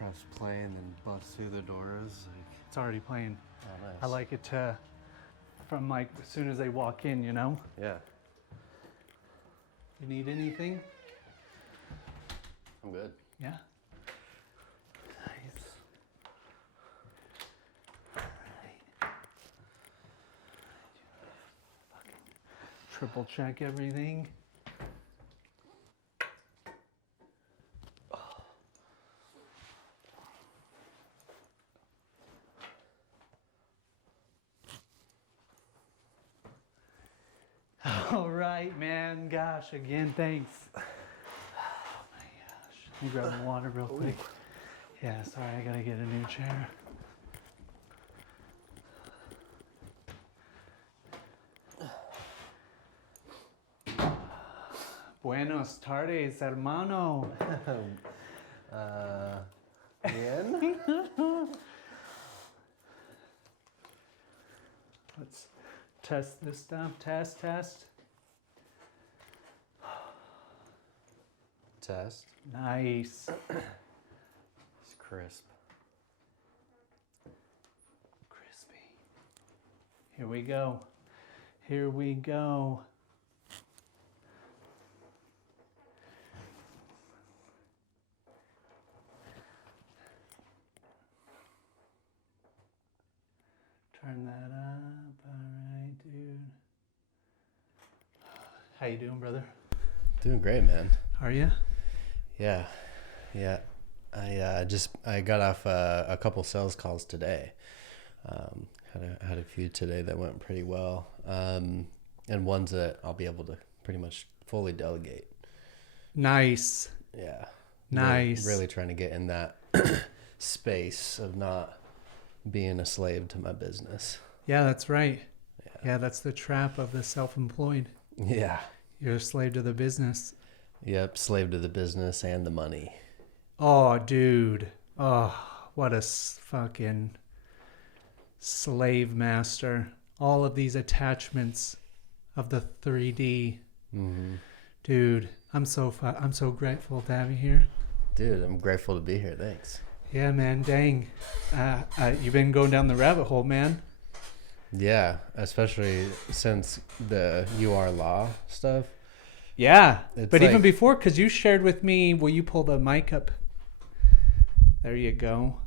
press play and then bust through the doors. It's already playing. Oh, nice. I like it from like as soon as they walk in, you know? Yeah. You need anything? I'm good. Yeah. Nice. Alright. Triple check everything. All right, man. Gosh, again, thanks. Oh my gosh. Let me grab the water real quick. Yeah, sorry, I gotta get a new chair. Buenos tardes, hermano. Bien? Let's test this stuff. Test. Test. Nice. It's crisp. Crispy. Here we go. Here we go. Turn that up. All right, dude. How you doing, brother? Doing great, man. Are you? Yeah. I got off a couple sales calls today. Had a few today that went pretty well, and ones that I'll be able to pretty much fully delegate. Nice. Yeah. Nice. Really trying to get in that space of not being a slave to my business. Yeah, that's right. Yeah, that's the trap of the self-employed. Yeah. You're a slave to the business. Yep. Slave to the business and the money. Oh, dude. Oh, what a fucking slave master. All of these attachments of the 3D. Mm-hmm. Dude, I'm so grateful to have you here. Dude, I'm grateful to be here. Thanks. Yeah, man. Dang. You've been going down the rabbit hole, man. Yeah, especially since the UR law stuff. Yeah, It's but like, even before, because you shared with me, will you pull the mic up? There you go.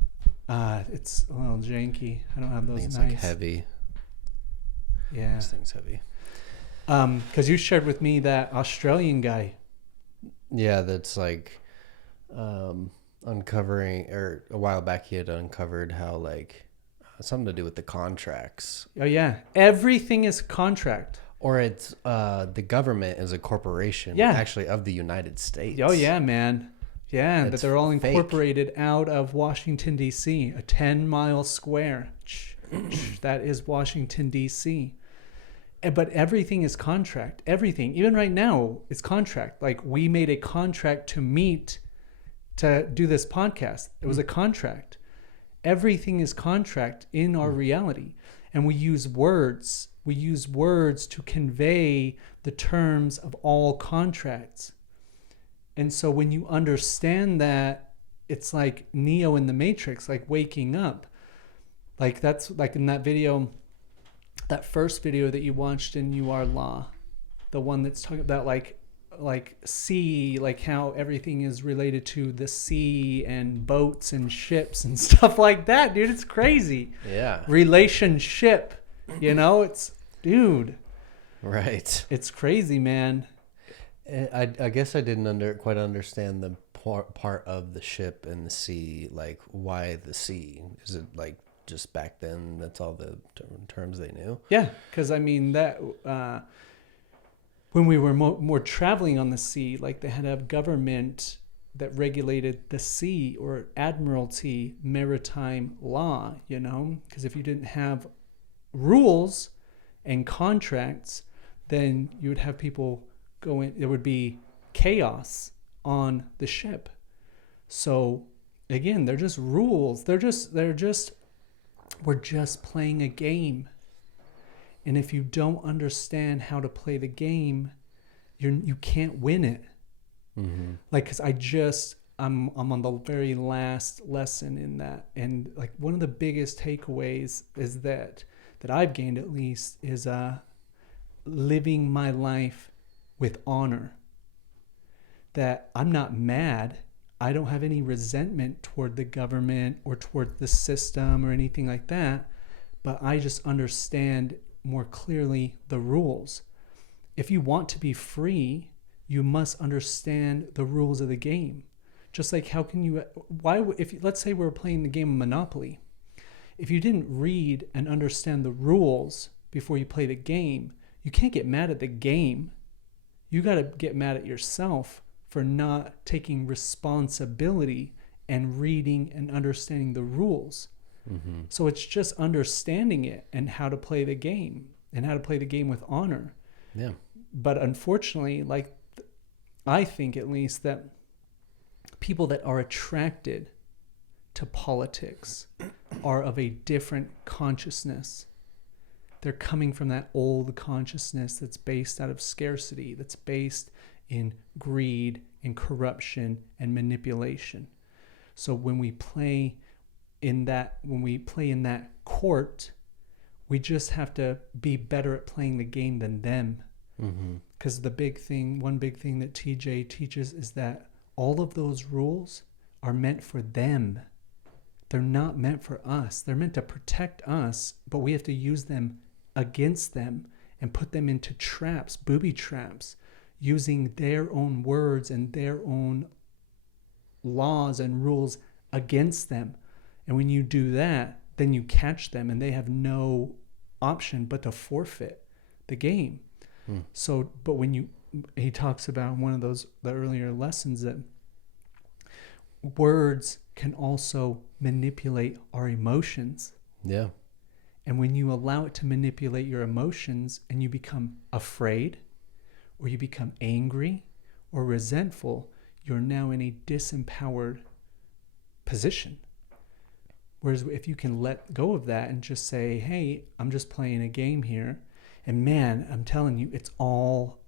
It's a little janky. I don't have those it's nice. like heavy. Yeah. This thing's heavy. Because you shared with me that Australian guy. Yeah, that's like uncovering, or a while back he had uncovered how like something to do with the contracts. Oh, yeah. Everything is contract. Or it's the government is a corporation, Yeah. actually, of the United States. Oh, yeah, man. Yeah, It's that they're all fake. incorporated out of Washington, D.C., a 10-mile square. That is Washington, D.C. But everything is contract. Everything. Even right now, it's contract. Like, we made a contract to meet to do this podcast. It was a contract. Everything is contract in our reality. And we use words. We use words to convey the terms of all contracts. And so when you understand that, it's like Neo in the Matrix, like waking up. Like that's like in that video, that first video that you watched in UR Law, the one that's talking about like sea, like how everything is related to the sea and boats and ships and stuff like that, dude. It's crazy. Yeah. Relationship, you know, it's, dude. Right. It's crazy, man. I guess I didn't quite understand the part of the ship and the sea. Like, why the sea? Is it like just back then that's all the terms they knew? Yeah, because I mean that when we were more traveling on the sea, like they had to have government that regulated the sea, or admiralty maritime law, you know, because if you didn't have rules and contracts, then you would have people go in, there would be chaos on the ship. So again, they're just rules. We're just playing a game. And if you don't understand how to play the game, you can't win it. Mm-hmm. Like, cause I just I'm on the very last lesson in that, and like one of the biggest takeaways is that I've gained, at least, is living my life with honor. That I'm not mad. I don't have any resentment toward the government or toward the system or anything like that, but I just understand more clearly the rules. If you want to be free, you must understand the rules of the game. Just like how can you, if let's say we're playing the game of Monopoly, if you didn't read and understand the rules before you play the game, you can't get mad at the game. You got to get mad at yourself for not taking responsibility and reading and understanding the rules. Mm-hmm. So it's just understanding it and how to play the game and how to play the game with honor. Yeah. But unfortunately, like I think at least that people that are attracted to politics are of a different consciousness. They're coming from that old consciousness that's based out of scarcity, that's based in greed and corruption and manipulation. So when we play in that court, we just have to be better at playing the game than them. Because one big thing that TJ teaches is that all of those rules are meant for them. They're not meant for us. They're meant to protect us, but we have to use them against them and put them into traps, booby traps, using their own words and their own laws and rules against them. And when you do that, then you catch them and they have no option but to forfeit the game. So, but he talks about one of the earlier lessons that words can also manipulate our emotions. Yeah. And when you allow it to manipulate your emotions and you become afraid or you become angry or resentful, you're now in a disempowered position. Whereas if you can let go of that and just say, hey, I'm just playing a game here. And man, I'm telling you, it's all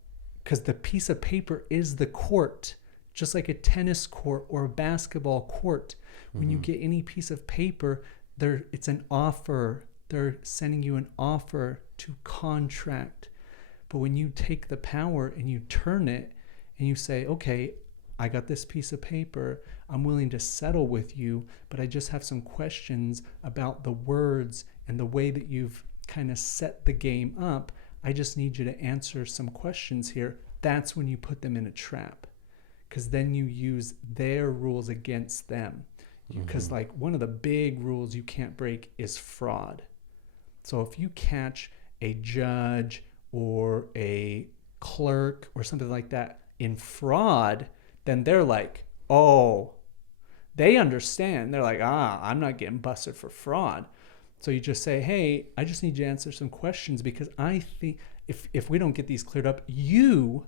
because the piece of paper is the court, just like a tennis court or a basketball court. When you get any piece of paper, it's an offer. They're sending you an offer to contract. But when you take the power and you turn it and you say, okay, I got this piece of paper. I'm willing to settle with you, but I just have some questions about the words and the way that you've kind of set the game up. I just need you to answer some questions here. That's when you put them in a trap, because then you use their rules against them. Because like one of the big rules you can't break is fraud. So if you catch a judge or a clerk or something like that in fraud, then they're like, oh, they understand. They're like, I'm not getting busted for fraud. So you just say, hey, I just need you to answer some questions because I think if we don't get these cleared up, you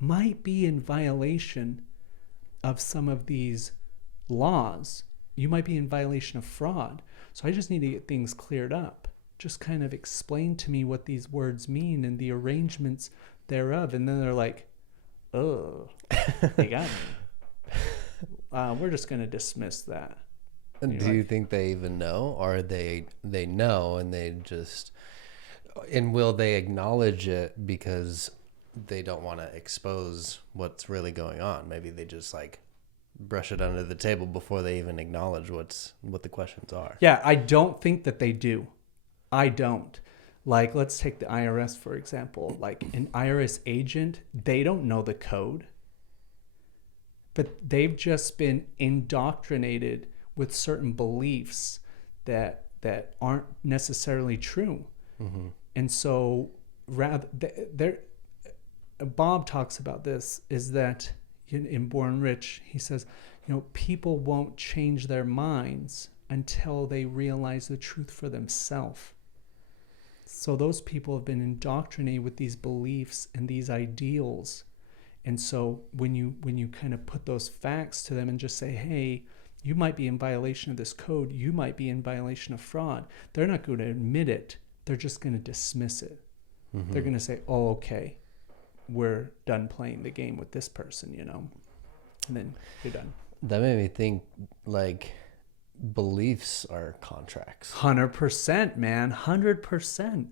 might be in violation of some of these laws. You might be in violation of fraud. So I just need to get things cleared up. Just kind of explain to me what these words mean and the arrangements thereof. And then they're like, oh, they got me. We're just going to dismiss that. And do you think they even know, or they know and they just, and will they acknowledge it because they don't want to expose what's really going on? Maybe they just like brush it under the table before they even acknowledge what the questions are. Yeah, I don't think that they do. I don't. Like, let's take the IRS, for example. Like an IRS agent, they don't know the code, but they've just been indoctrinated with certain beliefs that aren't necessarily true. And so Bob talks about this, is that in Born Rich, he says, people won't change their minds until they realize the truth for themselves. So those people have been indoctrinated with these beliefs and these ideals. And so when you kind of put those facts to them and just say, hey, you might be in violation of this code, you might be in violation of fraud, they're not going to admit it. They're just going to dismiss it. They're going to say, oh, okay, we're done playing the game with this person, and then you're done. That made me think, like, beliefs are contracts. 100%, man. 100%.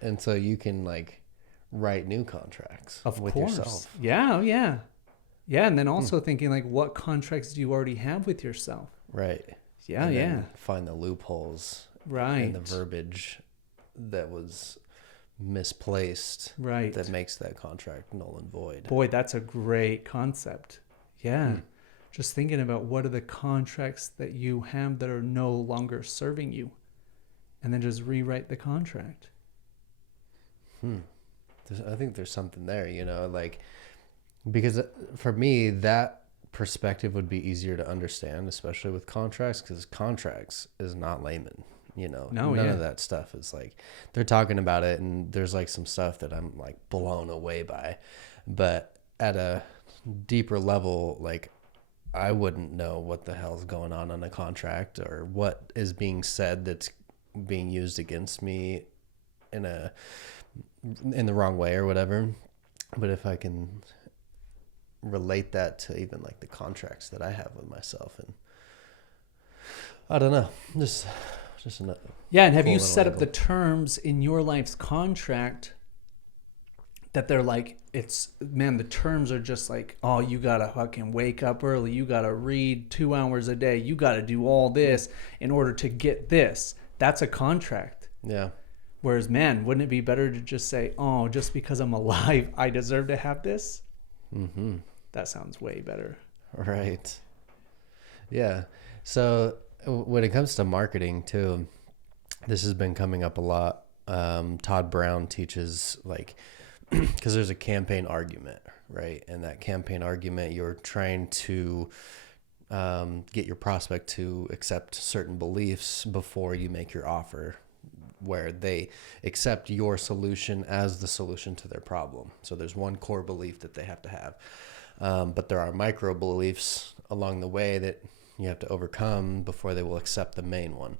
And so you can, like, write new contracts Of with course. yourself. Yeah, yeah. Yeah, and then also thinking like what contracts do you already have with yourself? Right. Yeah, And yeah. then find the loopholes Right. in the verbiage that was misplaced Right. that makes that contract null and void. Boy, that's a great concept. Yeah. Just thinking about what are the contracts that you have that are no longer serving you, and then just rewrite the contract. I think there's something there, like, because for me, that perspective would be easier to understand, especially with contracts, because contracts is not layman. No, None yeah. of that stuff is like, they're talking about it, and there's like some stuff that I'm like blown away by, but at a deeper level, like, I wouldn't know what the hell's going on a contract, or what is being said that's being used against me in the wrong way or whatever. But if I can relate that to even like the contracts that I have with myself, and I don't know, just another. Yeah, and have cool you little set up angle. the terms in your life's contract that they're like, the terms are just like, oh, you gotta fucking wake up early, you gotta read 2 hours a day, you gotta do all this in order to get this. That's a contract. Yeah. Whereas, man, wouldn't it be better to just say, oh, just because I'm alive, I deserve to have this? Mm-hmm. That sounds way better. Right. Yeah. So when it comes to marketing too, this has been coming up a lot. Todd Brown teaches, like, because there's a campaign argument, right? And that campaign argument, you're trying to get your prospect to accept certain beliefs before you make your offer, where they accept your solution as the solution to their problem. So there's one core belief that they have to have. But there are micro beliefs along the way that you have to overcome before they will accept the main one.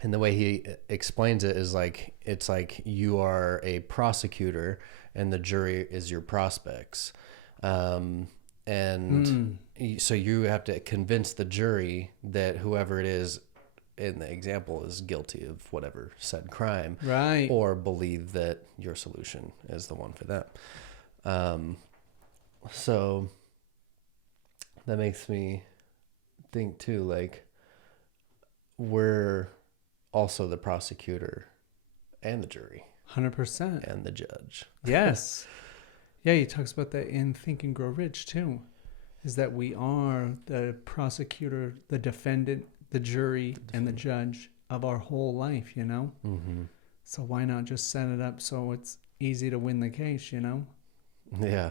And the way he explains it is like, it's like you are a prosecutor and the jury is your prospects. So you have to convince the jury that whoever it is in the example is guilty of whatever said crime, Right. or believe that your solution is the one for them. So that makes me think too, like, we're also the prosecutor and the jury 100%. and the judge. Yes. Yeah, he talks about that in Think and Grow Rich too, is that we are the prosecutor, the defendant, the jury, and the judge of our whole life, Mm-hmm. So why not just set it up so it's easy to win the case, Yeah.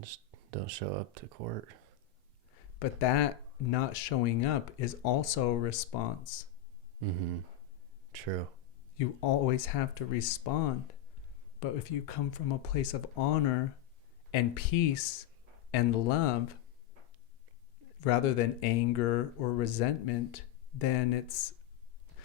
Just don't show up to court. But that not showing up is also a response. Mm-hmm. True. You always have to respond. But if you come from a place of honor and peace and love, rather than anger or resentment, then it's...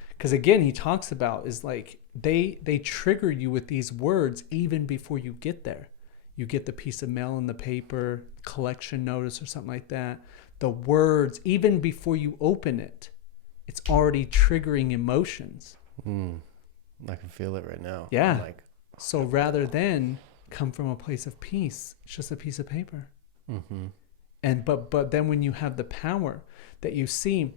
Because again, he talks about is like they trigger you with these words even before you get there. You get the piece of mail in the paper, collection notice or something like that. The words, even before you open it, it's already triggering emotions. I can feel it right now. Yeah. I'm like, so rather than come from a place of peace, it's just a piece of paper. mm-hmm. And but then when you have the power that you see,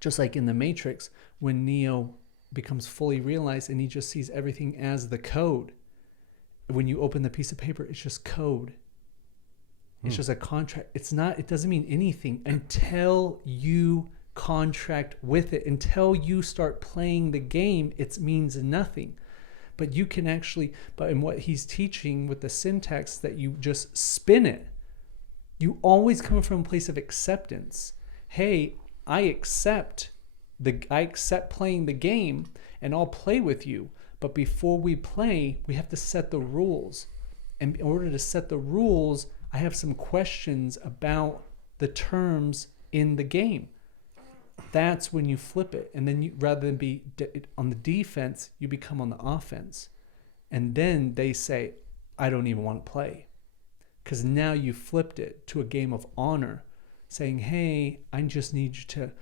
just like in the Matrix, when Neo becomes fully realized and he just sees everything as the code. When you open the piece of paper, it's just code. It's just a contract. It doesn't mean anything until you contract with it. Until you start playing the game, it means nothing. But you can actually, in what he's teaching with the syntax, that you just spin it. You always come from a place of acceptance. Hey, I accept playing the game, and I'll play with you. But before we play, we have to set the rules. And in order to set the rules, I have some questions about the terms in the game. That's when you flip it. And then rather than be on the defense, you become on the offense. And then they say, I don't even want to play. because now you flipped it to a game of honor, saying, hey, I just need you to,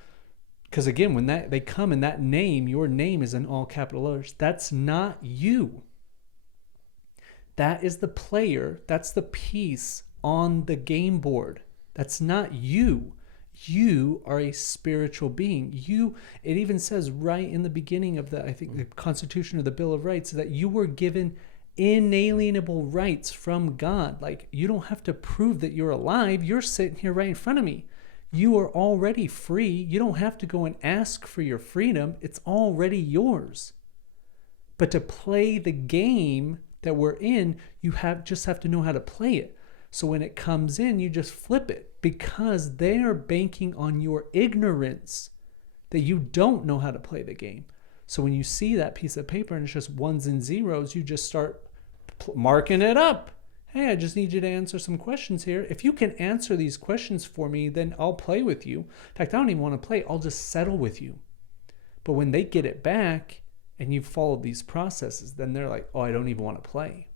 because again, when they come in that name, your name is in all capital letters. That's not you. That is the player. That's the piece on the game board. That's not you. You are a spiritual being. It even says right in the beginning of I think the Constitution or the Bill of Rights, that you were given inalienable rights from God. Like, you don't have to prove that you're alive. You're sitting here right in front of me. You are already free. You don't have to go and ask for your freedom. It's already yours. But to play the game that we're in, you just have to know how to play it. So when it comes in, you just flip it, because they are banking on your ignorance that you don't know how to play the game. So when you see that piece of paper and it's just ones and zeros, you just start marking it up. Hey, I just need you to answer some questions here. If you can answer these questions for me, then I'll play with you. In fact, I don't even want to play. I'll just settle with you. But when they get it back and you've followed these processes, then they're like, oh, I don't even want to play.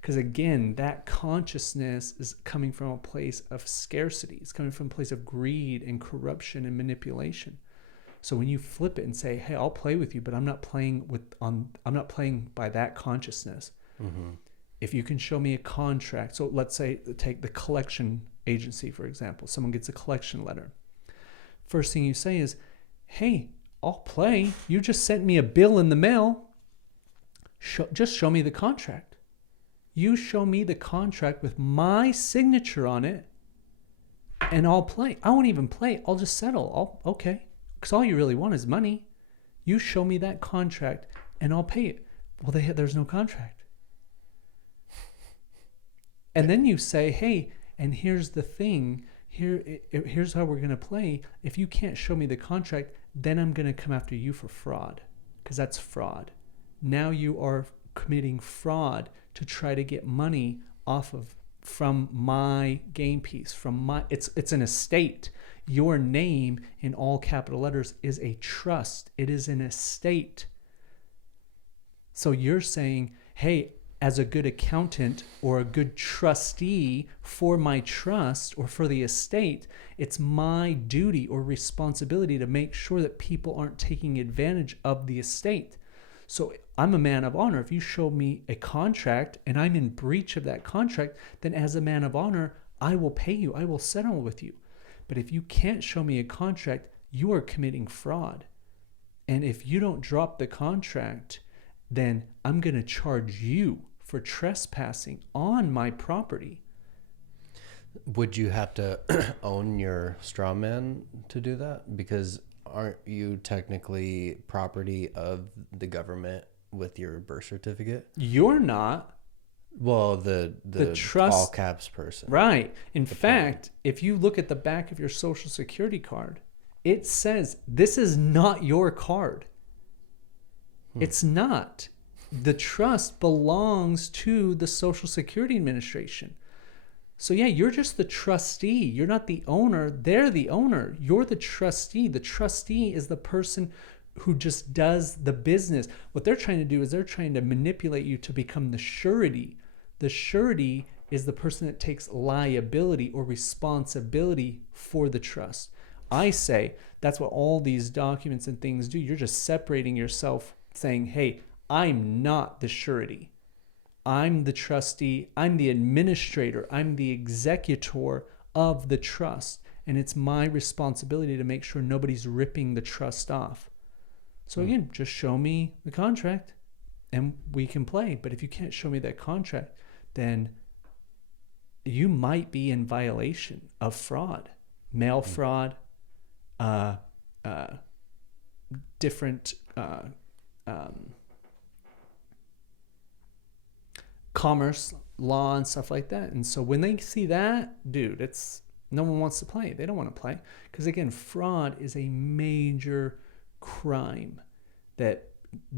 Because again, that consciousness is coming from a place of scarcity. It's coming from a place of greed and corruption and manipulation. So when you flip it and say, hey, I'll play with you, but I'm not playing by that consciousness. Mm-hmm. If you can show me a contract, so let's say, take the collection agency, for example. Someone gets a collection letter. First thing you say is, hey, I'll play. You just sent me a bill in the mail. Just show me the contract. You show me the contract with my signature on it, and I'll play. I won't even play. I'll just settle. Okay. Because all you really want is money. You show me that contract, and I'll pay it. Well, there's no contract. And then you say, hey, and here's the thing. Here's how we're going to play. If you can't show me the contract, then I'm going to come after you for fraud, because that's fraud. Now you are committing fraud to try to get money from my game piece, it's an estate. Your name in all capital letters is a trust. It is an estate. So you're saying, hey, as a good accountant or a good trustee for my trust or for the estate, it's my duty or responsibility to make sure that people aren't taking advantage of the estate. So I'm a man of honor. If you show me a contract and I'm in breach of that contract, then as a man of honor, I will pay you. I will settle with you. But if you can't show me a contract, you are committing fraud. And if you don't drop the contract, then I'm going to charge you for trespassing on my property. Would you have to own your straw man to do that? Because aren't you technically property of the government with your birth certificate? You're not. Well, the trust, all caps person. Right. In fact, if you look at the back of your Social Security card, it says this is not your card. It's not. The trust belongs to the Social Security Administration. So yeah, you're just the trustee. You're not the owner. They're the owner. You're the trustee. The trustee is the person who just does the business. What they're trying to do is they're trying to manipulate you to become the surety. The surety is the person that takes liability or responsibility for the trust. I say that's what all these documents and things do. You're just separating yourself, saying, hey, I'm not the surety. I'm the trustee. I'm the administrator. I'm the executor of the trust. And it's my responsibility to make sure nobody's ripping the trust off. So again, just show me the contract and we can play. But if you can't show me that contract, then you might be in violation of fraud, mail fraud, different commerce law and stuff like that. And so when they see that, dude, no one wants to play. They don't want to play. Because again, fraud is a major crime that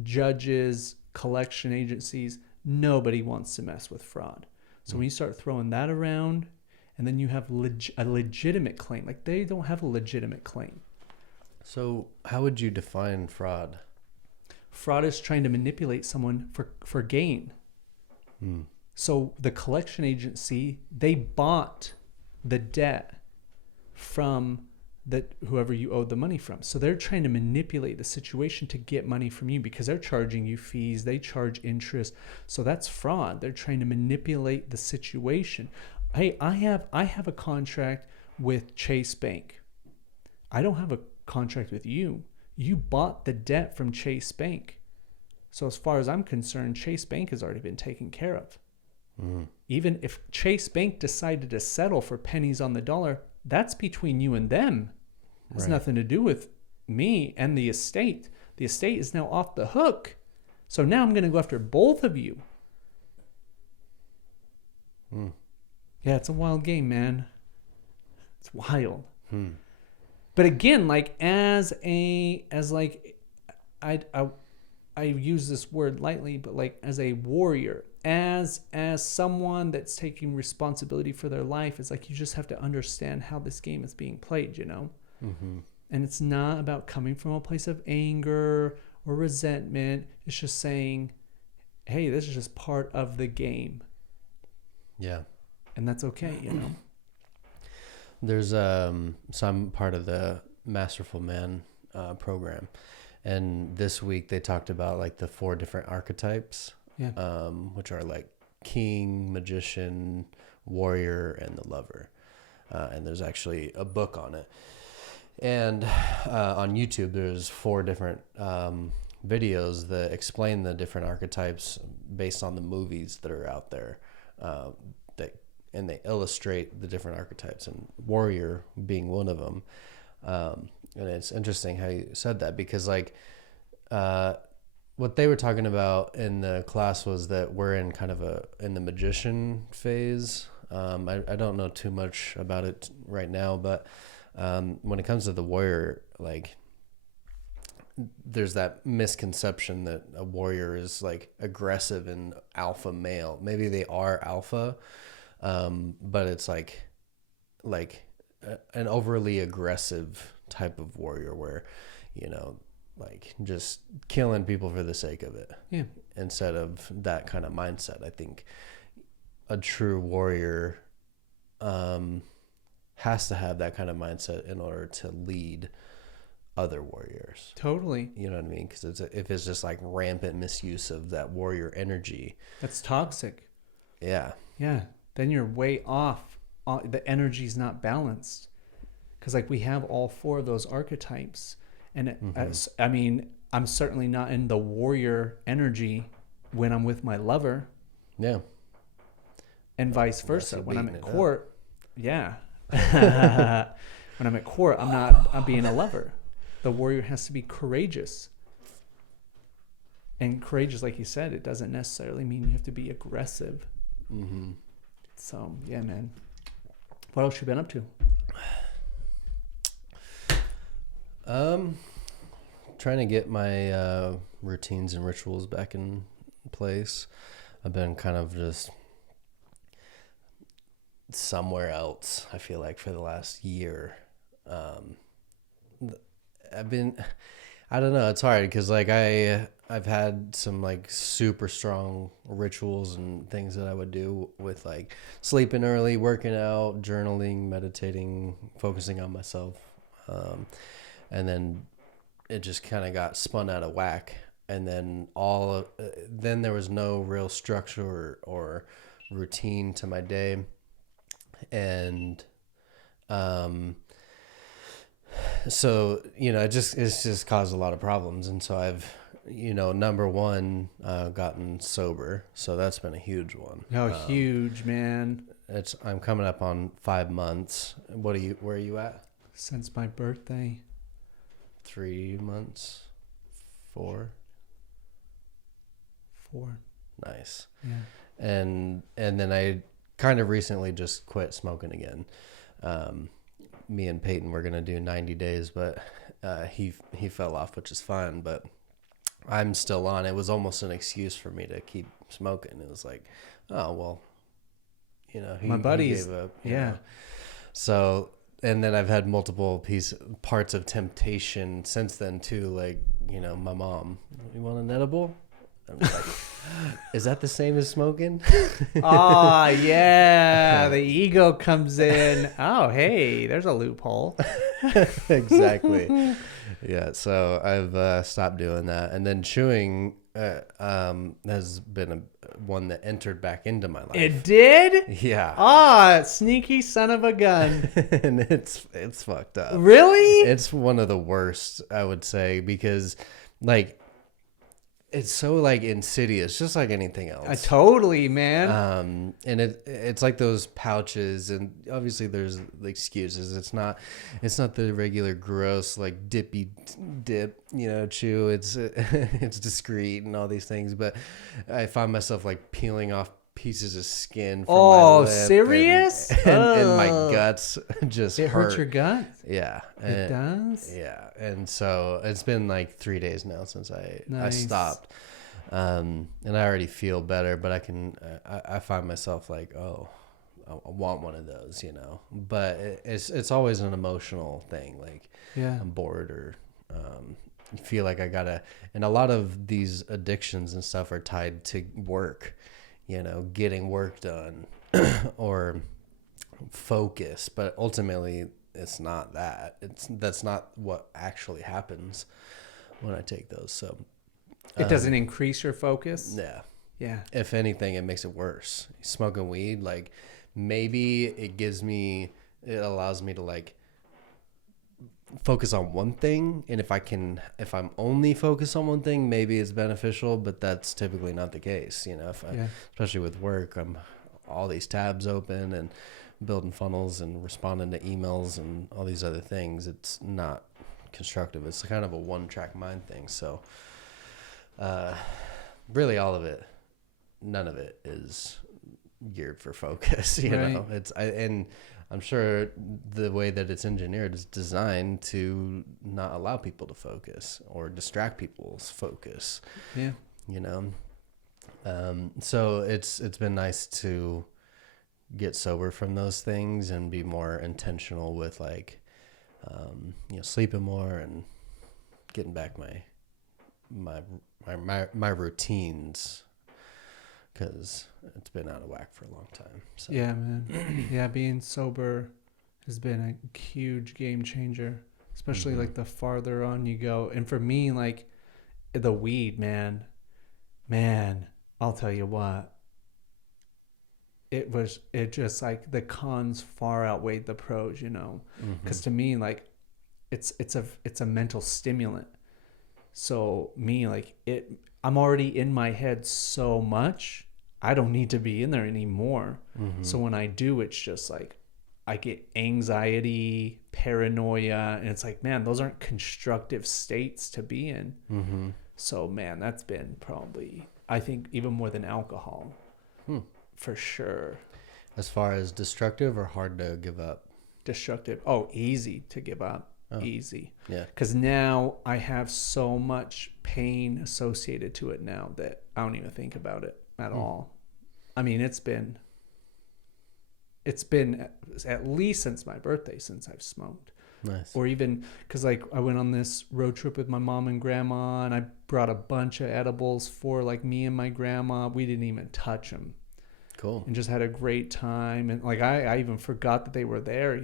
judges, collection agencies, nobody wants to mess with fraud. So when you start throwing that around, and then you have a legitimate claim, like they don't have a legitimate claim. So how would you define fraud? Fraud is trying to manipulate someone for gain. So the collection agency, they bought the debt from whoever you owed the money from. So they're trying to manipulate the situation to get money from you because they're charging you fees, they charge interest. So that's fraud. They're trying to manipulate the situation. Hey, I have a contract with Chase Bank. I don't have a contract with you. You bought the debt from Chase Bank. So as far as I'm concerned, Chase Bank has already been taken care of. Mm. Even if Chase Bank decided to settle for pennies on the dollar, that's between you and them. It has nothing to do with me and the estate. The estate is now off the hook. So now I'm going to go after both of you. Mm. Yeah, it's a wild game, man. It's wild. Hmm. But again, like I use this word lightly, but like as a warrior, as someone that's taking responsibility for their life, it's like you just have to understand how this game is being played, you know? Mm-hmm. And it's not about coming from a place of anger or resentment. It's just saying, hey, this is just part of the game. Yeah. And that's okay, you know? There's some part of the Masterful Man program. And this week they talked about like the 4 different archetypes, which are like king, magician, warrior, and the lover. And there's actually a book on it. And on YouTube, there's 4 different videos that explain the different archetypes based on the movies that are out there. And they illustrate the different archetypes, and warrior being one of them. And it's interesting how you said that, because like what they were talking about in the class was that we're in kind of in the magician phase. I don't know too much about it right now, but when it comes to the warrior, like there's that misconception that a warrior is like aggressive and alpha male. Maybe they are alpha, but it's like an overly aggressive type of warrior where, you know, like just killing people for the sake of it. Yeah. Instead of that kind of mindset. I think a true warrior has to have that kind of mindset in order to lead other warriors. Totally. You know what I mean? Because if it's just like rampant misuse of that warrior energy, that's toxic. Yeah. Yeah. Then you're way off. The energy's not balanced. Because like we have all 4 of those archetypes. And I mean, I'm certainly not in the warrior energy when I'm with my lover. Yeah. And vice versa. When I'm at court, yeah. When I'm at court, I'm being a lover. The warrior has to be courageous. And courageous, like you said, it doesn't necessarily mean you have to be aggressive. Mm-hmm. So, yeah, man. What else you been up to? Trying to get my routines and rituals back in place. I've been kind of just somewhere else, I feel like, for the last year. I don't know, it's hard because like I've had some like super strong rituals and things that I would do with like sleeping early, working out, journaling, meditating, focusing on myself. And then it just kind of got spun out of whack. And then then there was no real structure or routine to my day. And, so, you know, it's just caused a lot of problems. And so I've, you know, number one, gotten sober. So that's been a huge one. Oh, huge, man. I'm coming up on 5 months. Where are you at? Since my birthday. 3 months? 4? 4. Nice. Yeah. And then I kind of recently just quit smoking again. Me and Peyton were gonna do 90 days, but he fell off, which is fine. But I'm still on. It was almost an excuse for me to keep smoking. It was like, oh well, you know, my buddies he gave up. Yeah. Know. So, and then I've had multiple parts of temptation since then too. Like, you know, my mom, you want an edible? I'm just like, is that the same as smoking? Oh, yeah. The ego comes in. Oh, hey, there's a loophole. Exactly. Yeah, so I've stopped doing that, and then chewing has been one that entered back into my life. It did? Yeah, Ah, sneaky son of a gun. and it's fucked up. Really? It's one of the worst, I would say, because like it's so like insidious, just like anything else. Totally, man. And it's like those pouches, and obviously there's excuses. It's not the regular gross like dippy dip, chew. It's it's discreet and all these things, but I find myself like peeling off pieces of skin from my lip, serious? And my guts just It hurt. hurts your gut? Yeah, It does? yeah, and so it's been like 3 days now since I Nice. stopped, and I already feel better. But I find myself like, oh, I want one of those, But it's always an emotional thing. Like, Yeah. I'm bored or feel like I gotta. And a lot of these addictions and stuff are tied to work, getting work done or focus. But ultimately, it's not that. That's not what actually happens when I take those. So It doesn't increase your focus? yeah, Yeah. if anything, it makes it worse. Smoking weed, like maybe it allows me to like focus on one thing, and if I'm only focused on one thing, maybe it's beneficial, but that's typically not the case. Especially with work, I'm all these tabs open and building funnels and responding to emails and all these other things. It's not constructive. It's kind of a one-track mind thing. So really all of it, none of it is geared for focus. And I'm sure the way that it's engineered is designed to not allow people to focus or distract people's focus. Yeah. So it's been nice to get sober from those things and be more intentional with like, sleeping more and getting back my routines, because it's been out of whack for a long time. So. Yeah, man. Yeah, being sober has been a huge game changer, especially like the farther on you go. And for me, like the weed, man, I'll tell you what, it just like the cons far outweighed the pros, because to me, like it's a mental stimulant. So me, like I'm already in my head so much, I don't need to be in there anymore. So when I do, it's just like I get anxiety, paranoia, and it's like, man, those aren't constructive states to be in. So man, that's been probably, I think, even more than alcohol, for sure. As far as destructive or hard to give up? Destructive. Oh, easy to give up. Oh. Easy. Yeah. Because now I have so much pain associated to it now that I don't even think about it at all. I mean, it's been at least since my birthday since I've smoked. Nice. Or even because like I went on this road trip with my mom and grandma, and I brought a bunch of edibles for like me and my grandma. We didn't even touch them. Cool. And just had a great time. And like I even forgot that they were there,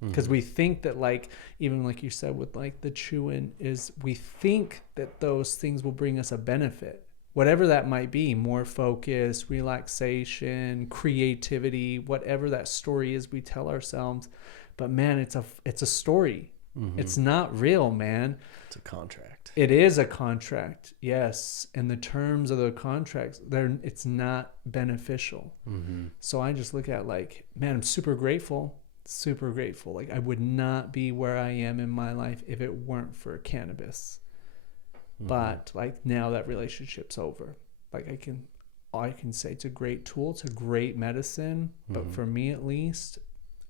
because we think that, like, even like you said with like the chewing, is we think that those things will bring us a benefit, whatever that might be, more focus, relaxation, creativity, whatever that story is we tell ourselves. But man, it's a story. It's not real, man. It's a contract. It is a contract, yes. And the terms of the contracts, it's not beneficial. So I just look at like, man, I'm super grateful. Like I would not be where I am in my life if it weren't for cannabis. But like now that relationship's over. Like I can say it's a great tool. It's a great medicine. But for me at least,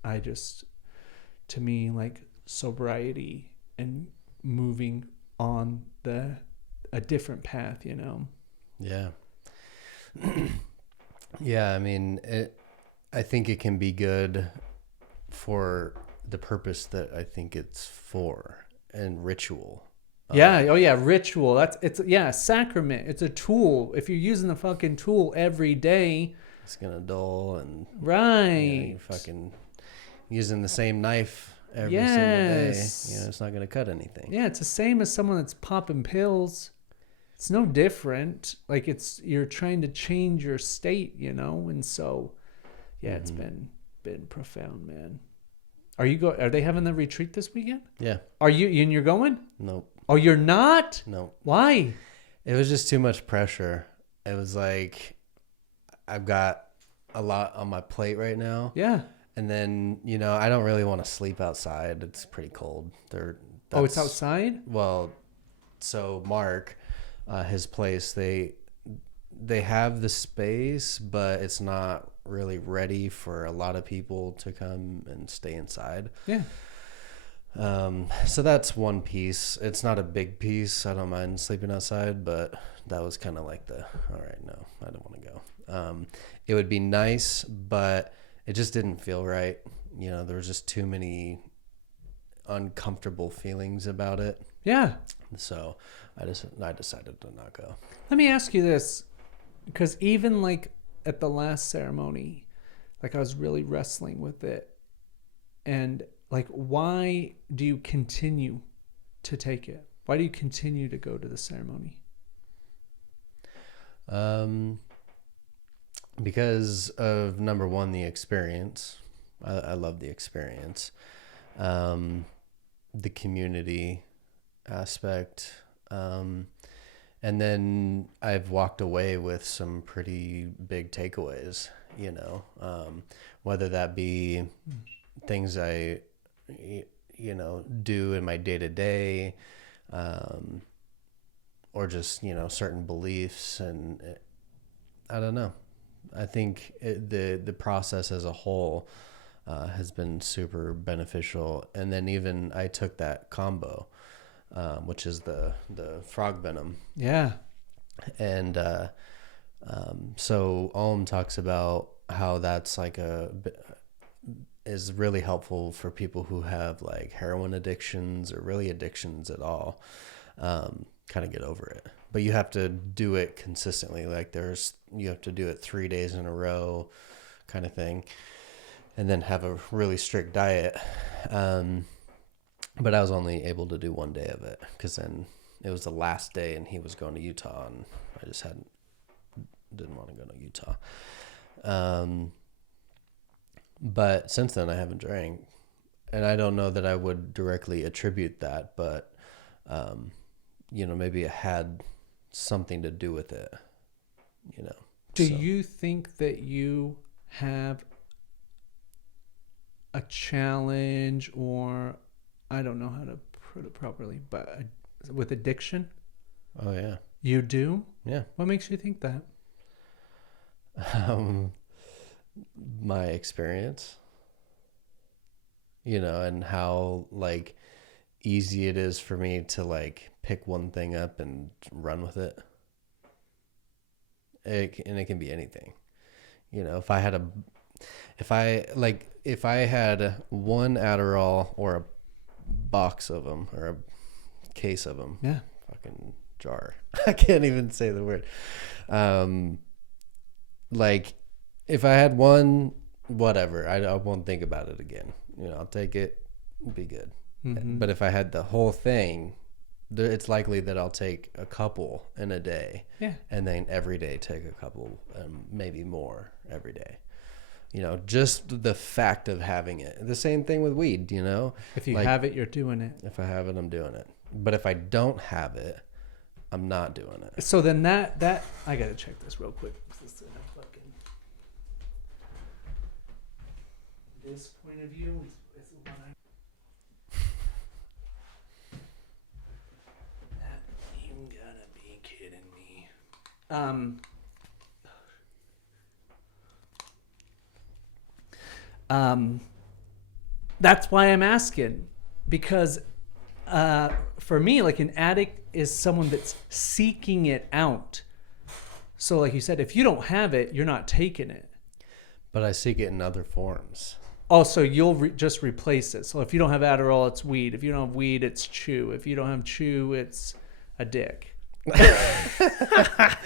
to me, like sobriety and moving on a different path, Yeah. Yeah, I mean, I think it can be good for the purpose that I think it's for, and ritual. Yeah. Oh yeah. Ritual. It's sacrament. It's a tool. If you're using the fucking tool every day, It's gonna dull, and right? you're fucking using the same knife every single day. Yes. It's not gonna cut anything. Yeah. It's the same as someone that's popping pills. It's no different. Like you're trying to change your state, and so yeah, it's been profound, man. Are they having the retreat this weekend? Yeah. Are you and you're going? Nope. Oh, you're not? Nope. Why? It was just too much pressure. It was like I've got a lot on my plate right now. Yeah. And then, I don't really want to sleep outside. It's pretty cold. It's outside? Well, so Mark, his place, they have the space, but it's not really ready for a lot of people to come and stay inside. Yeah. So that's one piece. It's not a big piece. I don't mind sleeping outside, but that was kind of like all right, no, I don't want to go. It would be nice, but it just didn't feel right. There was just too many uncomfortable feelings about it. Yeah. So I decided to not go. Let me ask you this, because even like at the last ceremony, like I was really wrestling with it, and like, why do you continue to take it? Why do you continue to go to the ceremony? Because of, number one, the experience. I love the experience. The community aspect. And then I've walked away with some pretty big takeaways, whether that be things I do in my day-to-day, or just, certain beliefs. And I don't know. I think the process as a whole has been super beneficial. And then even I took that combo, which is the frog venom. Yeah. And so Om talks about how that's like is really helpful for people who have like heroin addictions or really addictions at all. Kind of get over it, but you have to do it consistently. Like you have to do it 3 days in a row, kind of thing, and then have a really strict diet. But I was only able to do 1 day of it because then it was the last day and he was going to Utah, and I just didn't want to go to Utah. But since then I haven't drank, and I don't know that I would directly attribute that, but maybe it had something to do with it, Do you think that you have a challenge, or I don't know how to put it properly, but with addiction? Oh yeah. You do? Yeah. What makes you think that? My experience, and how like easy it is for me to like pick one thing up and run with it. And it can be anything. If I had one Adderall or a box of them or a case of them, Yeah. fucking jar. I can't even say the word. Like if I had one, whatever, I won't think about it again. I'll take it, be good. Mm-hmm. But if I had the whole thing, it's likely that I'll take a couple in a day. Yeah. And then every day take a couple, maybe more every day. Just the fact of having it. The same thing with weed, If you have it, you're doing it. If I have it, I'm doing it. But if I don't have it, I'm not doing it. So then that I gotta check this real quick. This point of view is the one you gotta be kidding me. That's why I'm asking, because for me, like, an addict is someone that's seeking it out. So like you said, if you don't have it, you're not taking it. But I seek it in other forms. Oh, so you'll just replace it. So if you don't have Adderall, it's weed. If you don't have weed, it's chew. If you don't have chew, it's a dick. I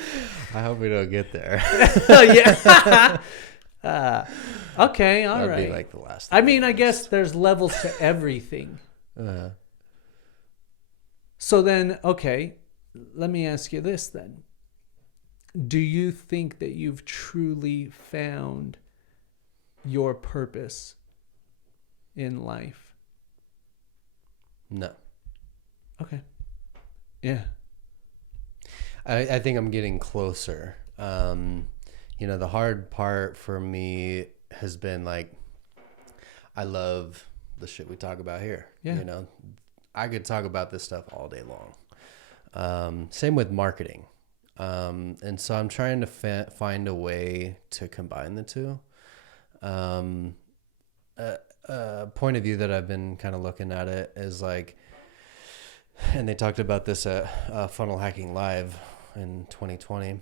hope we don't get there. Yeah. Okay, all That'd right. be like the last I mean, I guess there's levels to everything. Uh, So then, okay, let me ask you this then. Do you think that you've truly found your purpose in life? no. Okay. Yeah. I think I'm getting closer. The hard part for me has been like, I love the shit we talk about here. Yeah. I could talk about this stuff all day long. Same with marketing. And so I'm trying to find a way to combine the two. A point of view that I've been kind of looking at it is like, and they talked about this at Funnel Hacking Live in 2020.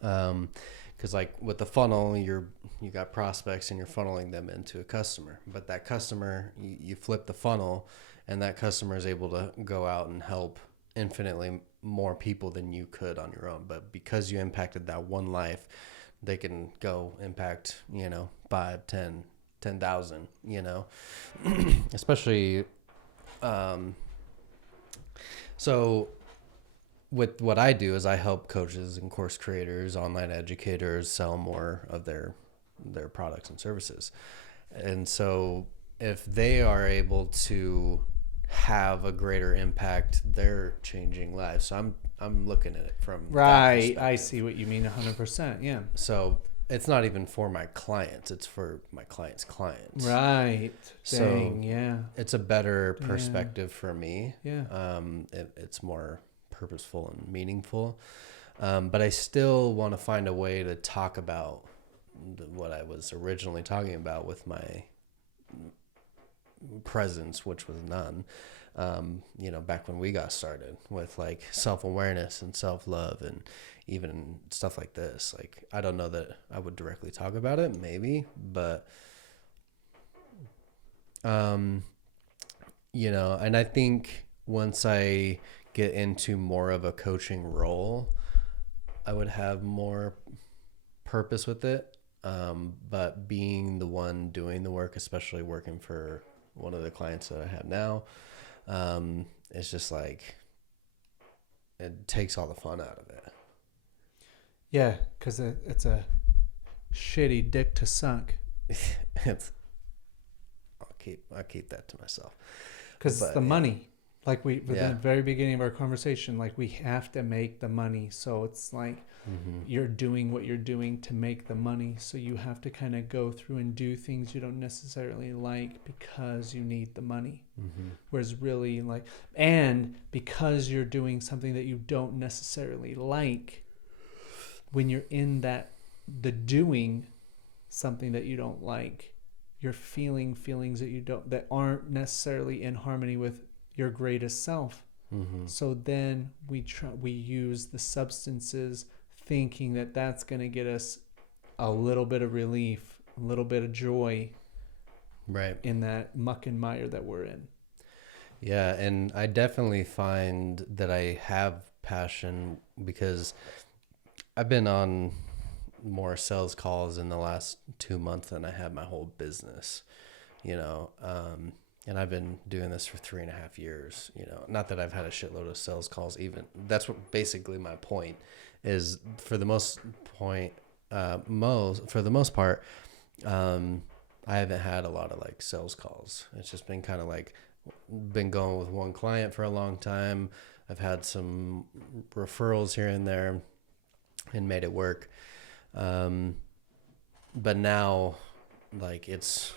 Because like with the funnel, you got prospects and you're funneling them into a customer. But that customer, you flip the funnel, and that customer is able to go out and help infinitely more people than you could on your own. But because you impacted that one life, they can go impact 5, 10, 10,000. Especially. So with what I do is I help coaches and course creators, online educators sell more of their products and services. And so if they are able to have a greater impact, they're changing lives. So I'm looking at it from Right. I see what you mean 100%. Yeah. So it's not even for my clients, it's for my client's clients. Right. So Dang, yeah. it's a better perspective for me. Yeah. It's more purposeful and meaningful. But I still want to find a way to talk about what I was originally talking about with my presence, which was none. Back when we got started with like self-awareness and self-love and even stuff like this. Like, I don't know that I would directly talk about it, maybe, but, and I think once I get into more of a coaching role, I would have more purpose with it. But being the one doing the work, especially working for one of the clients that I have now, it's just like, it takes all the fun out of it. Yeah, because it's a shitty dick to suck. I'll keep that to myself. Because it's the money. Like within the very beginning of our conversation, like we have to make the money. So it's like you're doing what you're doing to make the money. So you have to kind of go through and do things you don't necessarily like because you need the money. Whereas really and because you're doing something that you don't necessarily like, when you're in the doing something that you don't like, you're feeling feelings that aren't necessarily in harmony with your greatest self. So then we use the substances thinking that that's going to get us a little bit of relief, a little bit of joy, right, in that muck and mire that we're in. Yeah, and I definitely find that I have passion because I've been on more sales calls in the last 2 months than I have my whole business, and I've been doing this for 3.5 years, not that I've had a shitload of sales calls even. That's what basically my point is. For the most part, I haven't had a lot of like sales calls. It's just been kind of like, been going with one client for a long time. I've had some referrals here and there and made it work. But now like it's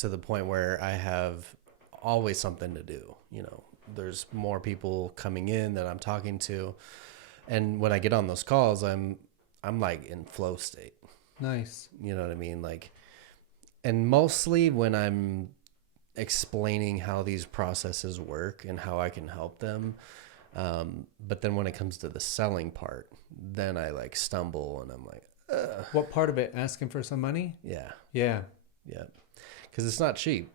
to the point where I have always something to do. There's more people coming in that I'm talking to. And when I get on those calls, I'm like in flow state. Nice. You know what I mean? And mostly when I'm explaining how these processes work and how I can help them. But then when it comes to the selling part, then I like stumble and I'm like, What part of it? Asking for some money? Yeah. Yeah. Yeah. Because it's not cheap,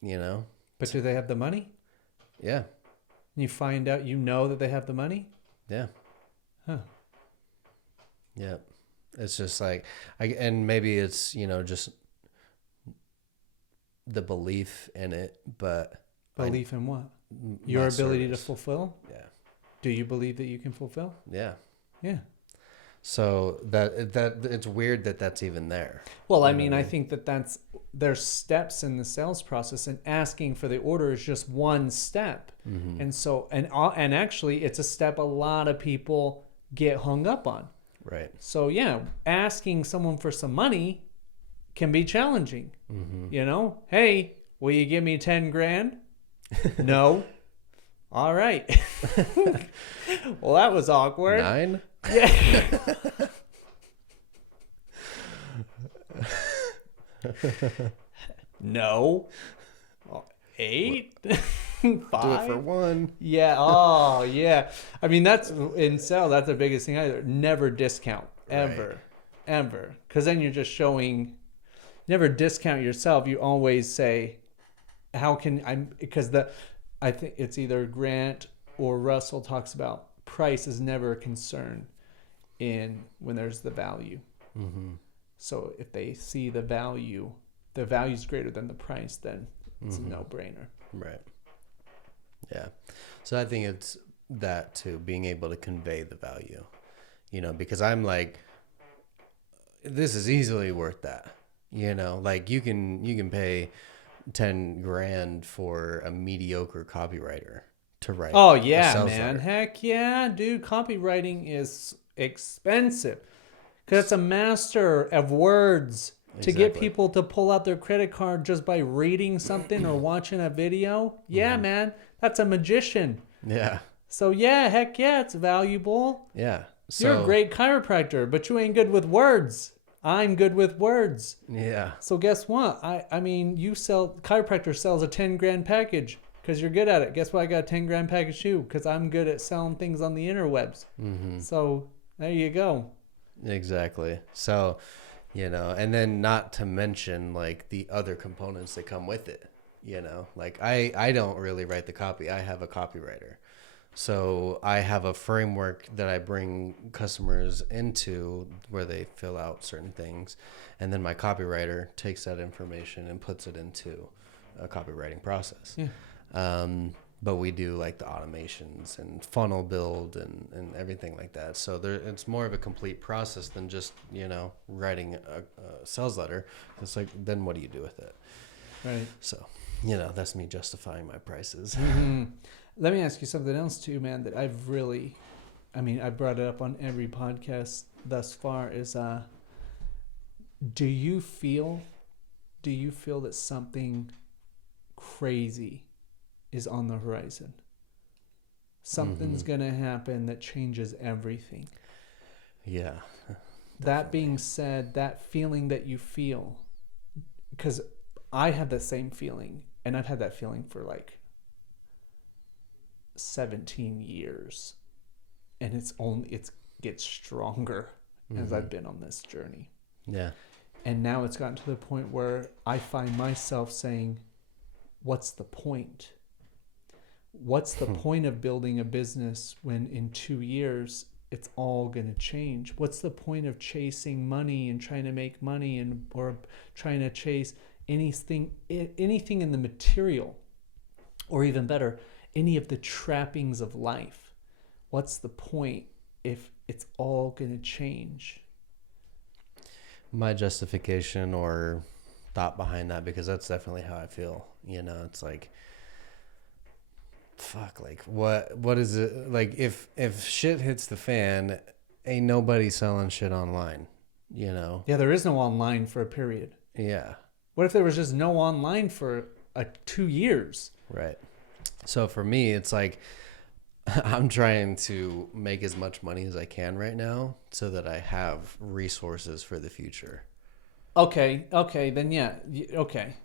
you know? But do they have the money? Yeah. You find out you know that they have the money? Yeah. Huh. Yeah. It's just like, and maybe it's, just the belief in it, but. Belief in what? Your ability to fulfill? Yeah. Do you believe that you can fulfill? Yeah. Yeah. So that it's weird that that's even there. Well, I mean, I think there's steps in the sales process, and asking for the order is just one step. Mm-hmm. And so, and actually, it's a step a lot of people get hung up on. Right. So yeah, asking someone for some money can be challenging. Mm-hmm. Hey, will you give me 10 grand? No. All right. Well, that was awkward. 9? Yeah. No. 8? 5? Do it for 1. Yeah. Oh, yeah. I mean, that's in sales. That's the biggest thing either. Never discount ever, ever, because then you're just showing. Never discount yourself. You always say, "How can I?" Because I think it's either Grant or Russell talks about price is never a concern when there's the value. Mm-hmm. So if they see the value is greater than the price, then it's a no-brainer. Right. Yeah. So I think it's that too, being able to convey the value, because I'm like, this is easily worth that, like you can pay 10 grand for a mediocre copywriter to write. Oh yeah, man. Letter. Heck yeah, dude. Copywriting is expensive because it's a master of words. To get people to pull out their credit card just by reading something or watching a video. Yeah, man. That's a magician. Yeah. So yeah, heck yeah, it's valuable. Yeah. You're a great chiropractor, but you ain't good with words. I'm good with words. Yeah. So guess what? I mean, chiropractor sells a 10 grand package because you're good at it. Guess what? I got a 10 grand package too because I'm good at selling things on the interwebs. Mm-hmm. So there you go. Exactly. So, and then not to mention like the other components that come with it, like I don't really write the copy. I have a copywriter. So I have a framework that I bring customers into where they fill out certain things. And then my copywriter takes that information and puts it into a copywriting process. Yeah. But we do like the automations and funnel build and everything like that. So it's more of a complete process than just, writing a sales letter. It's like, then what do you do with it? Right. So, that's me justifying my prices. Mm-hmm. Let me ask you something else too, man, that I brought it up on every podcast thus far is, do you feel that something crazy is on the horizon? Something's going to happen that changes everything. Yeah. That being said, that feeling that you feel, because I have the same feeling, and I've had that feeling for like 17 years, and it gets stronger as I've been on this journey. Yeah. And now it's gotten to the point where I find myself saying, what's the point? What's the point of building a business when in 2 years it's all going to change? What's the point of chasing money and trying to make money or trying to chase anything in the material, or even better, any of the trappings of life? What's the point if it's all going to change? My justification or thought behind that, because that's definitely how I feel. It's like, fuck, like what is it, like if shit hits the fan, ain't nobody selling shit online, Yeah, there is no online for a period. Yeah. What if there was just no online for 2 years? Right. So for me, it's like I'm trying to make as much money as I can right now so that I have resources for the future. Okay, then yeah.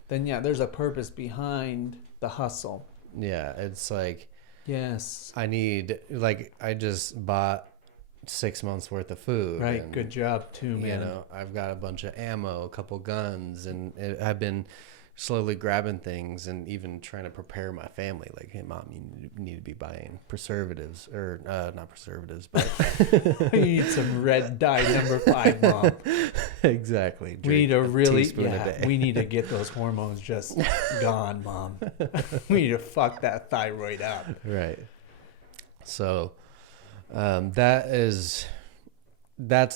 There's a purpose behind the hustle. Yeah, it's like, yes, I just bought 6 months worth of food. Right. And, Good job too, man. you know, I've got a bunch of ammo, a couple guns, and I've been slowly grabbing things and even trying to prepare my family. Like, hey, mom, you need to be buying preservatives, or not preservatives, but You need some red dye #5, Mom. exactly. We need to a really, teaspoon a yeah, day. we need to get those hormones just gone, Mom. We need to fuck that thyroid up. Right. So that's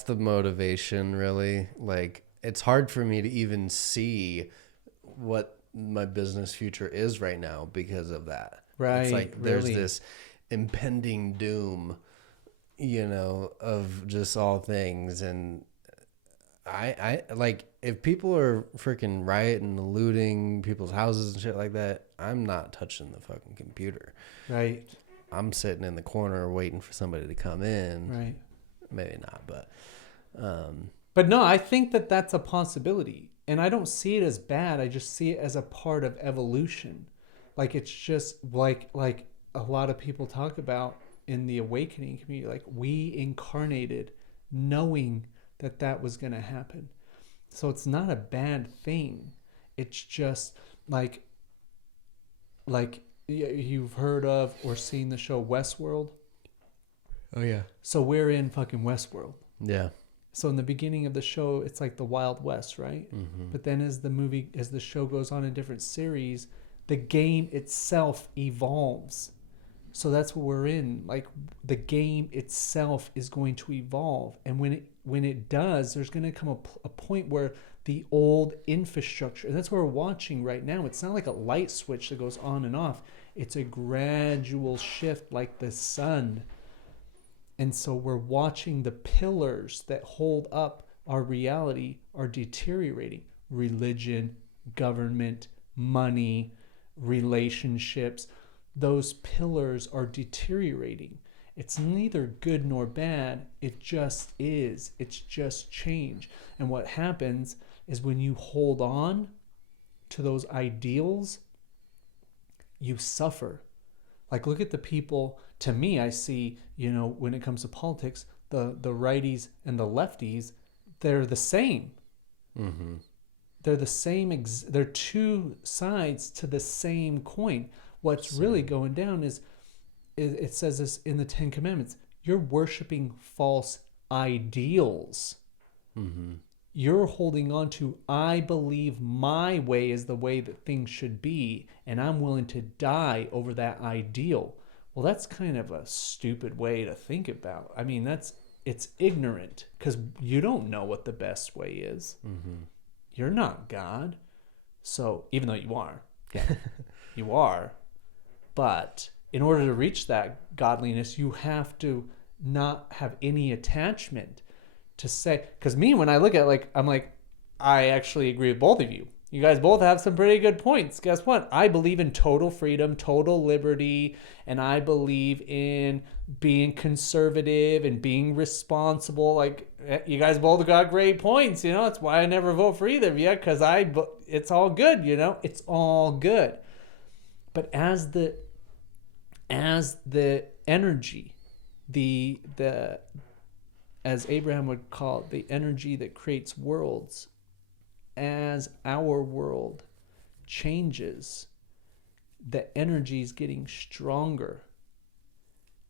the motivation, really. Like, it's hard for me to even see what my business future is right now because of that. Right. It's like there's really. this impending doom, you know, of just all things. And I like, if people are freaking rioting and looting people's houses and shit like that, I'm not touching the fucking computer. Right. I'm sitting in the corner waiting for somebody to come in. Right. Maybe not, but But no, I think that that's a possibility. And I don't see it as bad. I just see it as a part of evolution. Like, it's just like a lot of people talk about in the awakening community. Like, we incarnated knowing that that was going to happen. So it's not a bad thing. It's just like you've heard of or seen the show Westworld. oh yeah, So we're in fucking Westworld. yeah, So in the beginning of the show, it's like the Wild West, right? mm-hmm. But then as the show goes on in different series, the game itself evolves. So that's what we're in. Like, the game itself is going to evolve, and when it does, there's going to come a point where the old infrastructure, and that's what we're watching right now. It's not like a light switch that goes on and off. It's a gradual shift, like the sun. And so we're watching the pillars that hold up our reality are deteriorating. Religion, government, money, relationships. Those pillars are deteriorating. It's neither good nor bad. It just is. It's just change. And what happens is when you hold on to those ideals, you suffer. Like, look at the people. To me, I see, you know, when it comes to politics, the righties and the lefties, they're the same. Mm-hmm. They're the same. They're two sides to the same coin. What's really going down is, it says this in the Ten Commandments, you're worshiping false ideals. Mm-hmm. You're holding on to, I believe my way is the way that things should be, and I'm willing to die over that ideal. Well, that's kind of a stupid way to think about. I mean, it's ignorant, because you don't know what the best way is. Mm-hmm. You're not God. So, even though you are, you are. But in order to reach that godliness, you have to not have any attachment to say, because me, when I look at, like, I'm like, I actually agree with both of you. You guys both have some pretty good points. Guess what? I believe in total freedom, total liberty, and I believe in being conservative and being responsible. Like, you guys both got great points, you know? That's why I never vote for either of you, because it's all good, you know? It's all good. But as the energy, as Abraham would call it, the energy that creates worlds, as our world changes, the energy is getting stronger.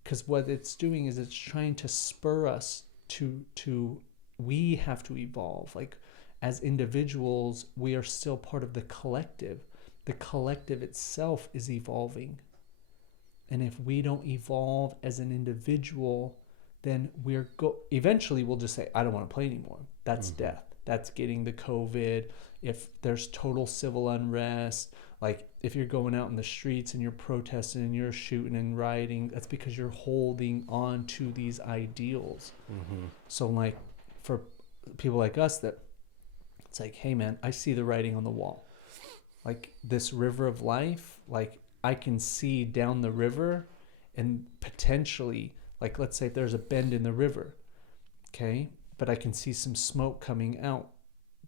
Because what it's doing is it's trying to spur us to we have to evolve. Like, as individuals, we are still part of the collective. The collective itself is evolving. And if we don't evolve as an individual, then eventually we'll just say, I don't want to play anymore. That's death. That's getting the COVID. If there's total civil unrest, like if you're going out in the streets and you're protesting and you're shooting and rioting, that's because you're holding on to these ideals. Mm-hmm. So, like, for people like us, that it's like, hey man, I see the writing on the wall. Like, this river of life, like, I can see down the river, and potentially, like, let's say if there's a bend in the river, okay, but I can see some smoke coming out,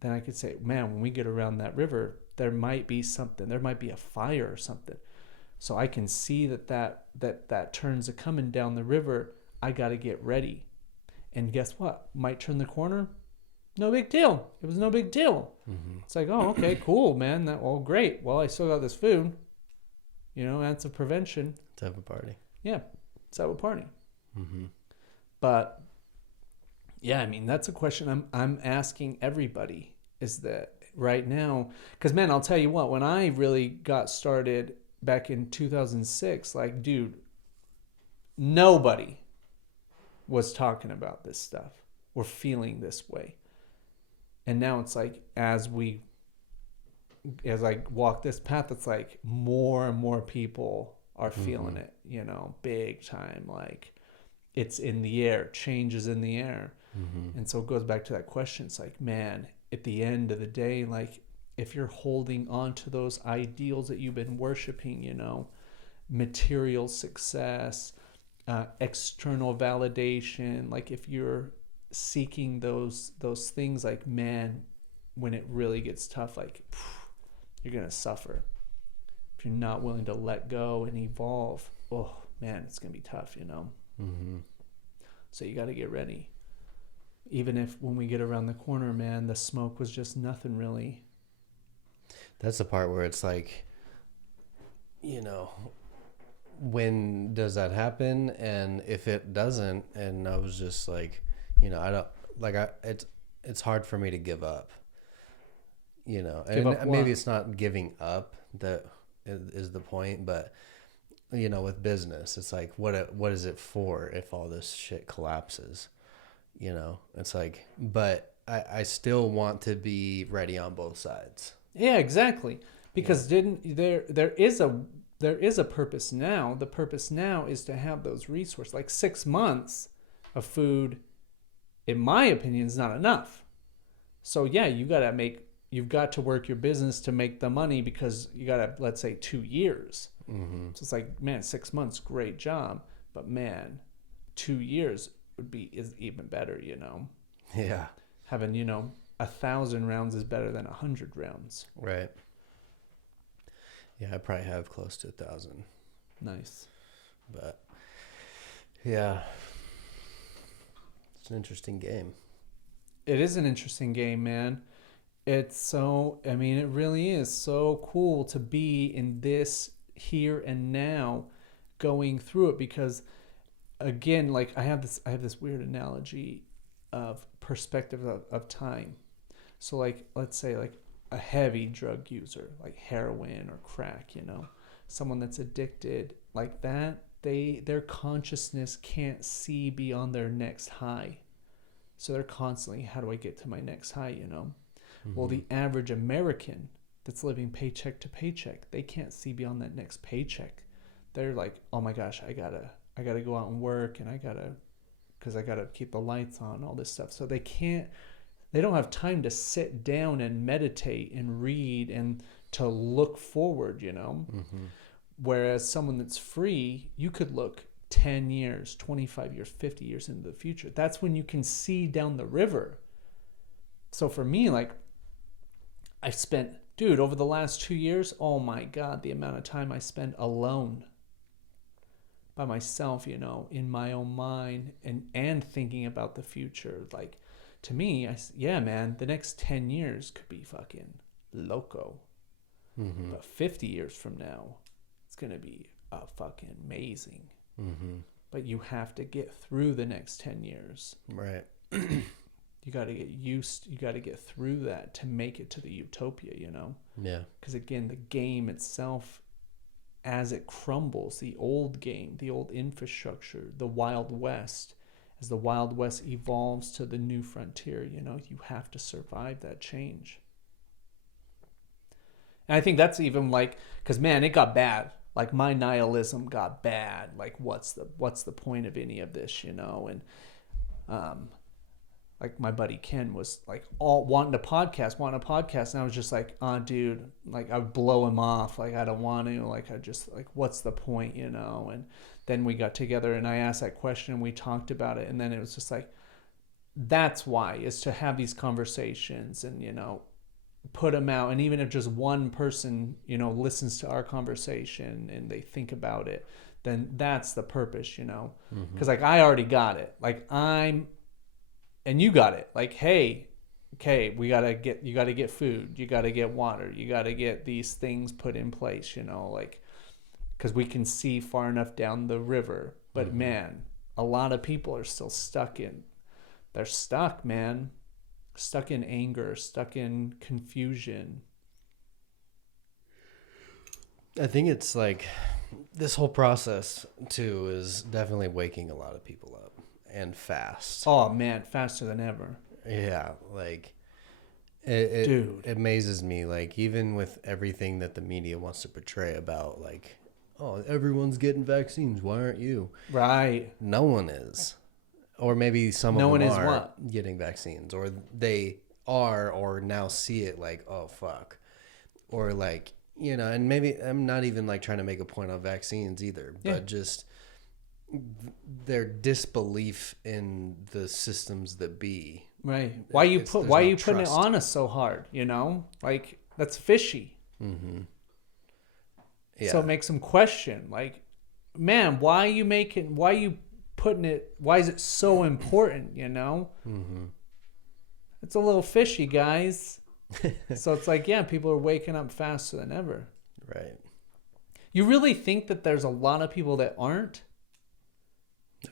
then I could say, man, when we get around that river, there might be something. There might be a fire or something. So I can see that turns a coming down the river. I got to get ready. And guess what? Might turn the corner. No big deal. It was no big deal. Mm-hmm. It's like, oh, okay, cool, man. Great. Well, I still got this food. That's a prevention. Let's have a party. Yeah, let's have a party. Mm-hmm. But yeah, I mean, that's a question I'm asking everybody, is that right now, because man, I'll tell you what, when I really got started back in 2006, like, dude, nobody was talking about this stuff or feeling this way. And now it's like, as I walk this path, it's like more and more people are feeling it, big time. Like, it's in the air, change is in the air. Mm-hmm. And so it goes back to that question. It's like, man, at the end of the day, like, if you're holding on to those ideals that you've been worshiping, material success, external validation, like, if you're seeking those things, like, man, when it really gets tough, like, you're gonna suffer. If you're not willing to let go and evolve, oh man, it's gonna be tough, Mm-hmm. So you got to get ready. Even if when we get around the corner, man, the smoke was just nothing really. That's the part where it's like, when does that happen? And if it doesn't, and I was just like, it's hard for me to give up, and maybe it's not giving up that is the point, but with business, it's like, what is it for if all this shit collapses? It's like, but I still want to be ready on both sides. Yeah, exactly. Because there is a purpose now. The purpose now is to have those resources. Like 6 months of food, in my opinion, is not enough. So yeah, you've got to work your business to make the money, because you got to, let's say, 2 years. Mm-hmm. So it's like, man, 6 months, great job. But man, 2 years is even better, Yeah. Having, 1,000 rounds is better than 100 rounds. Right. Yeah, I probably have close to 1,000. Nice. But yeah, it's an interesting game. It is an interesting game, man. It really is so cool to be in this here and now, going through it, because again, like, I have this weird analogy of perspective of time. So like, let's say like a heavy drug user, like heroin or crack, someone that's addicted like that, their consciousness can't see beyond their next high. So they're constantly, how do I get to my next high, Mm-hmm. Well, the average American that's living paycheck to paycheck, they can't see beyond that next paycheck. They're like, oh my gosh, I gotta go out and work, and because I gotta keep the lights on, all this stuff. So they don't have time to sit down and meditate and read and to look forward, Mm-hmm. Whereas someone that's free, you could look 10 years, 25 years, 50 years into the future. That's when you can see down the river. So for me, like, I spent, dude, over the last 2 years, oh my God, the amount of time I spent alone by myself, in my own mind, and thinking about the future. Like, to me, yeah, man, the next 10 years could be fucking loco. Mm-hmm. But 50 years from now, it's going to be fucking amazing. Mm-hmm. But you have to get through the next 10 years. Right. You got to get through that to make it to the utopia, Yeah. Because again, the game itself, as it crumbles, the old game, the old infrastructure, the Wild West, as the Wild West evolves to the new frontier, you have to survive that change. And I think that's even like, because man, it got bad. Like, my nihilism got bad. Like, what's the point of any of this, And like, my buddy Ken was like all wanting a podcast, and I was just like, dude, like, I would blow him off, like, I don't want to, like, I just, like, what's the point, And then we got together and I asked that question and we talked about it, and then it was just like, that's why, is to have these conversations and put them out. And even if just one person listens to our conversation and they think about it, then that's the purpose, because like, I already got it. Like, I'm and you got it. Like, hey, okay, you got to get food, you got to get water, you got to get these things put in place, like, because we can see far enough down the river. But man, a lot of people are still they're stuck, man. Stuck in anger, stuck in confusion. I think it's like this whole process too is definitely waking a lot of people up, and fast. Oh man, faster than ever. Yeah, like Dude, it amazes me, like, even with everything that the media wants to portray about, like, oh, everyone's getting vaccines, why aren't you? right. No one is. Or maybe some No of one them is are what? getting vaccines, or they are, or now see it like, oh fuck, or like, and maybe I'm not even like trying to make a point on vaccines either, but just their disbelief in the systems that be. Right. Why you There's why no you putting it trust. on us so hard? Like, that's fishy. Mm-hmm. Yeah. So it makes them question, like, man, why you putting it? Why is it so important? Mm-hmm. It's a little fishy, guys. So it's like, yeah, people are waking up faster than ever. Right. You really think that there's a lot of people that aren't?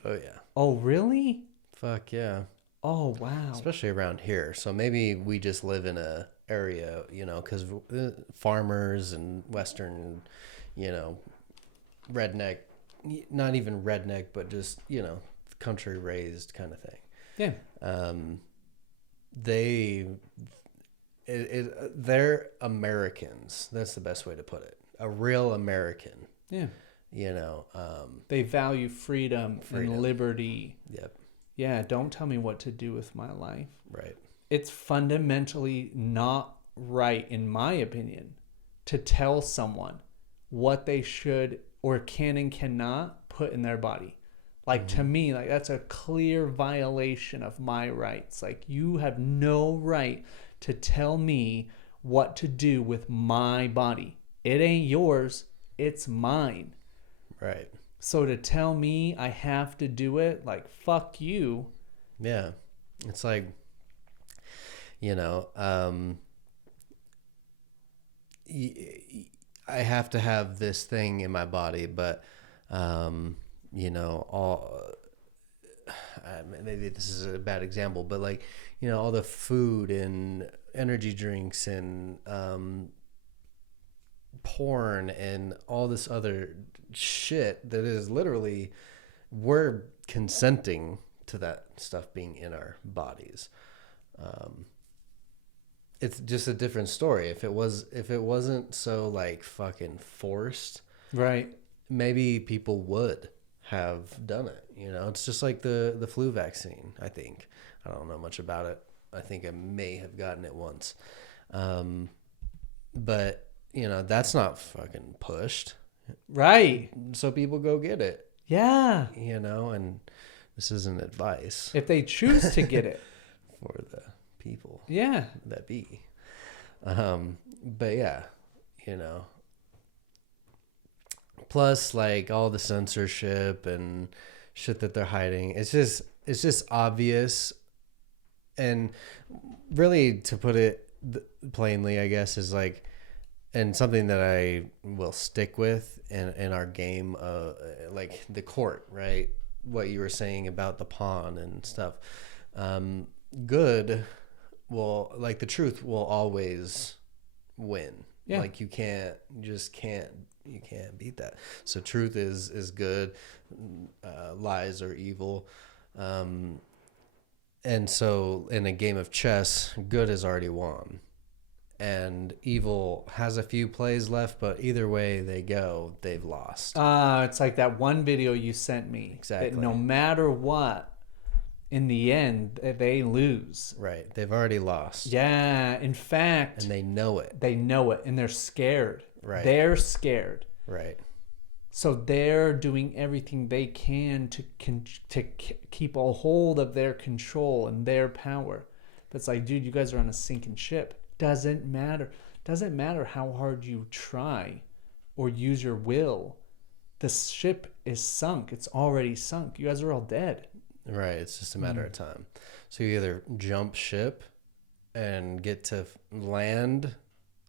Oh yeah. Oh, really? Fuck yeah. Oh, wow. Especially around here. So maybe we just live in a area, because farmers and Western, redneck, not even redneck, but just, country raised kind of thing. Yeah. They're Americans. That's the best way to put it. A real American. Yeah. They value freedom and liberty. Yep. Yeah, don't tell me what to do with my life. Right. It's fundamentally not right, in my opinion, to tell someone what they should or can and cannot put in their body. Like, to me, like, that's a clear violation of my rights. Like, you have no right to tell me what to do with my body. It ain't yours, it's mine. Right. So to tell me I have to do it, like, fuck you. Yeah. It's like, I have to have this thing in my body, but, maybe this is a bad example, but like, all the food and energy drinks and porn and all this other shit that is literally, we're consenting to that stuff being in our bodies. It's just a different story. If it wasn't so like fucking forced, right? Maybe people would have done it. It's just like the flu vaccine. I think, I don't know much about it. I think I may have gotten it once, but that's not fucking pushed, right? So people go get it. Yeah. And this isn't advice if they choose to get it for the people. Yeah. That be. But yeah, plus like all the censorship and shit that they're hiding. It's just obvious. And really, to put it plainly, I guess, is like, and something that I will stick with in our game, like the court, right? What you were saying about the pawn and stuff. Good will, like, the truth will always win. Yeah. Like, you can't beat that. So truth is good, lies are evil. And so in a game of chess, good has already won. And evil has a few plays left, but either way they go, they've lost. It's like that one video you sent me. Exactly. That no matter what, in the end, they lose. Right. They've already lost. Yeah. In fact. And they know it. They know it. And they're scared. Right. They're scared. Right. So they're doing everything they can to keep a hold of their control and their power. But it's like, dude, you guys are on a sinking ship. Doesn't matter. Doesn't matter how hard you try or use your will. The ship is sunk. It's already sunk. You guys are all dead. Right. It's just a matter of time. So you either jump ship and get to land,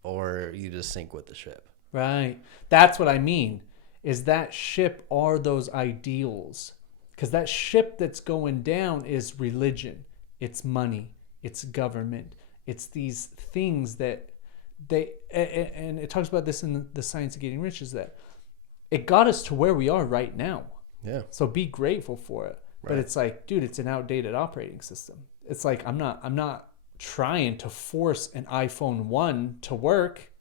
or you just sink with the ship. Right. That's what I mean. Is that ship are those ideals? Because that ship that's going down is religion, it's money, it's government, it's these things that and it talks about this in the Science of Getting Rich, is that it got us to where we are right now. Yeah. So be grateful for it. Right. But it's like, dude, it's an outdated operating system. It's like I'm not trying to force an iPhone 1 to work.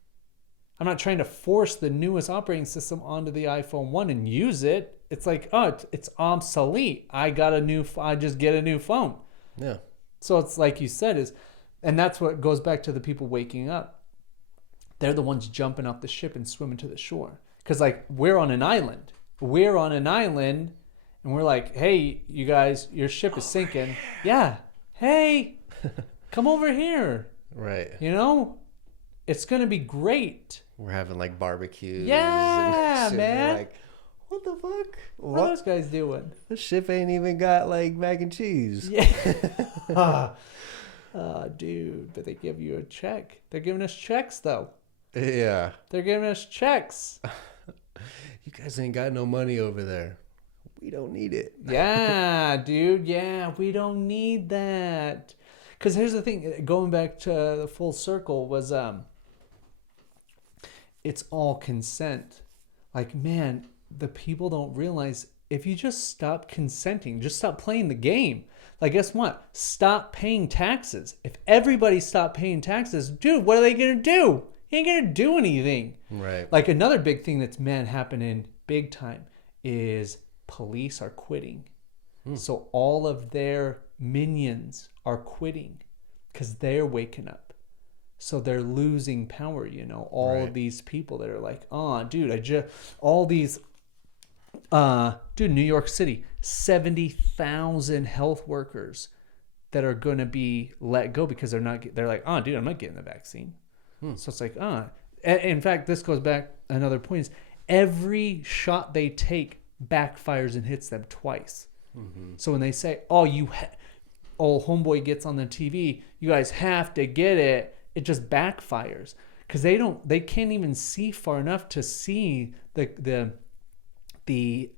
I'm not trying to force the newest operating system onto the iPhone 1 and use it. It's like, oh, it's obsolete. I just get a new phone. Yeah. So it's like you said, and that's what goes back to the people waking up. They're the ones jumping off the ship and swimming to the shore. Because like we're on an island. And we're like, hey, you guys, your ship is sinking. Yeah. Hey, come over here. Right. You know, it's going to be great. We're having like barbecues. Yeah, and man. Like, what the fuck? What are those guys doing? The ship ain't even got like mac and cheese. Yeah. Dude, but they give you a check. They're giving us checks, though. Yeah. They're giving us checks. You guys ain't got no money over there. We don't need it. Yeah, dude. Yeah, we don't need that. Because here's the thing. Going back to the full circle was, it's all consent. Like, man, the people don't realize if you just stop consenting, just stop playing the game. Like, guess what? Stop paying taxes. If everybody stopped paying taxes, dude, what are they going to do? You ain't going to do anything. Right. Like, another big thing that's, man, happening big time is police are quitting. So all of their minions are quitting because they're waking up. So they're losing power, you know, all of these people that are like, oh, dude, all these, dude, New York City, 70,000 health workers that are going to be let go because they're like, oh, dude, I'm not getting the vaccine. So it's like, in fact, this goes back, another point is every shot they take backfires and hits them twice. So when they say, oh, homeboy gets on the TV, you guys have to get it, it just backfires because they can't even see far enough to see the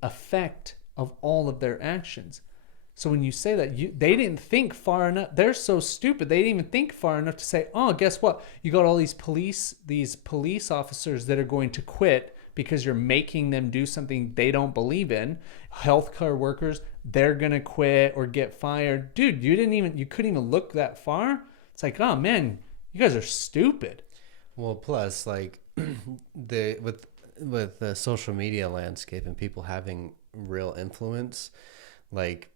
effect of all of their actions. So when you say that, they didn't think far enough. They're so stupid. They didn't even think far enough to say, oh, guess what? You got all these police officers that are going to quit because you're making them do something they don't believe in. Healthcare workers, they're going to quit or get fired. Dude, you couldn't even look that far. It's like, oh man, you guys are stupid. Well, plus like with the social media landscape and people having real influence, like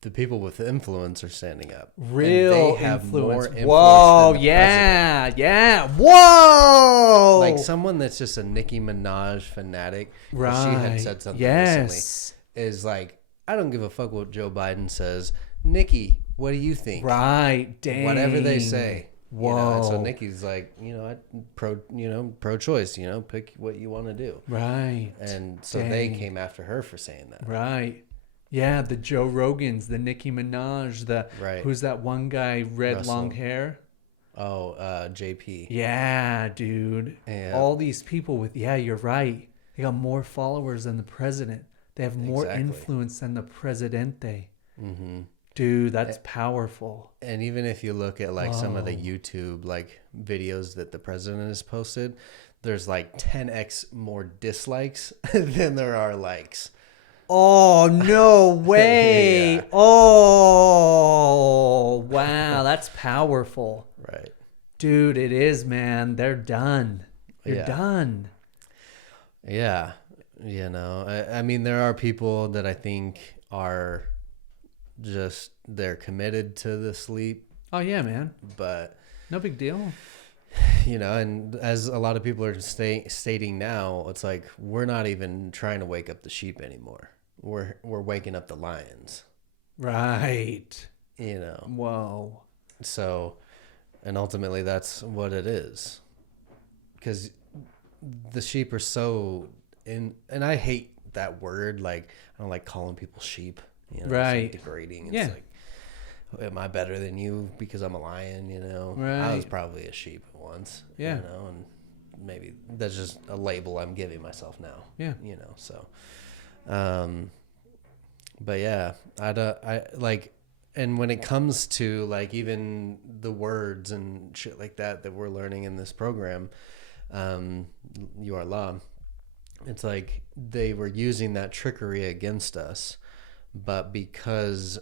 the people with influence are standing up. Real and they have influence. More influence Whoa, than the yeah, president. yeah. Whoa! Like someone that's just a Nicki Minaj fanatic. Right. She had said something recently. Is like, I don't give a fuck what Joe Biden says. Nikki, what do you think? Right. Dang. Whatever they say. Whoa. You know, and so Nikki's like, pro-choice, pick what you want to do. Right. And so they came after her for saying that. Right. Yeah, the Joe Rogans, the Nicki Minaj, who's that one guy, Russell. long hair? Oh, JP. Yeah, dude. Yeah. All these people you're right. They got more followers than the president. They have more influence than the presidente. Mm-hmm. Dude, that's powerful. And even if you look at like some of the YouTube like videos that the president has posted, there's like 10x more dislikes than there are likes. Oh, no way. Yeah. Oh, wow. That's powerful. Right. Dude, it is, man. They're done. You're done. Yeah. I mean, there are people that I think are just, they're committed to the sleep. Oh, yeah, man. But no big deal. And as a lot of people are stating now, it's like, we're not even trying to wake up the sheep anymore. We're waking up the lions. Right. Whoa. So, and ultimately that's what it is. Because the sheep are so and I hate that word. Like, I don't like calling people sheep. Right. It's like degrading. It's am I better than you because I'm a lion? You know, I was Right. probably a sheep once. Yeah. You know, and maybe that's just a label I'm giving myself now. Yeah. You know, so. But yeah, I like, and when it comes to like even the words and shit like that we're learning in this program, um, you are law. It's like they were using that trickery against us, but because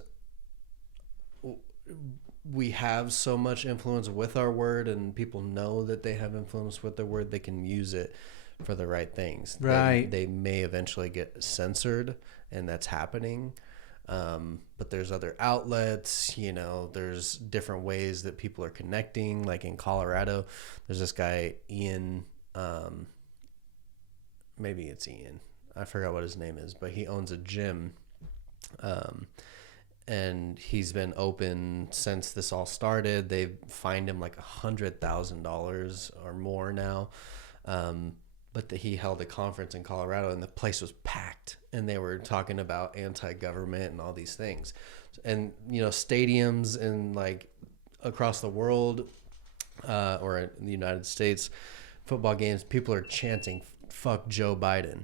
we have so much influence with our word and people know that they have influence with their word, they can use it for the right things. Right. They may eventually get censored, and that's happening. But there's other outlets, you know, there's different ways that people are connecting. Like in Colorado, there's this guy, Ian, maybe it's Ian. I forgot what his name is, but he owns a gym. And he's been open since this all started. They've fined him like $100,000 or more now. But he held a conference in Colorado, and the place was packed, and they were talking about anti-government and all these things. And you know, stadiums in like across the world, or in the United States, football games, people are chanting "fuck Joe Biden."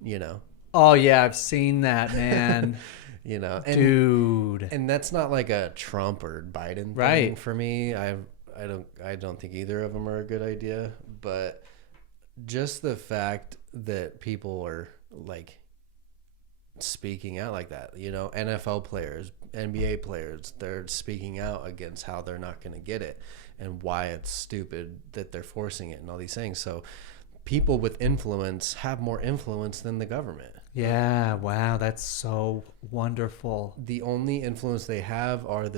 You know. Oh yeah, I've seen that, man. You know, Dude. and that's not like a Trump or Biden thing Right. for me. I don't think either of them are a good idea, but just the fact that people are like speaking out like that, you know, NFL players, NBA players, they're speaking out against how they're not going to get it and why it's stupid that they're forcing it and all these things. So people with influence have more influence than the government. Yeah, wow, that's so wonderful. The only influence they have are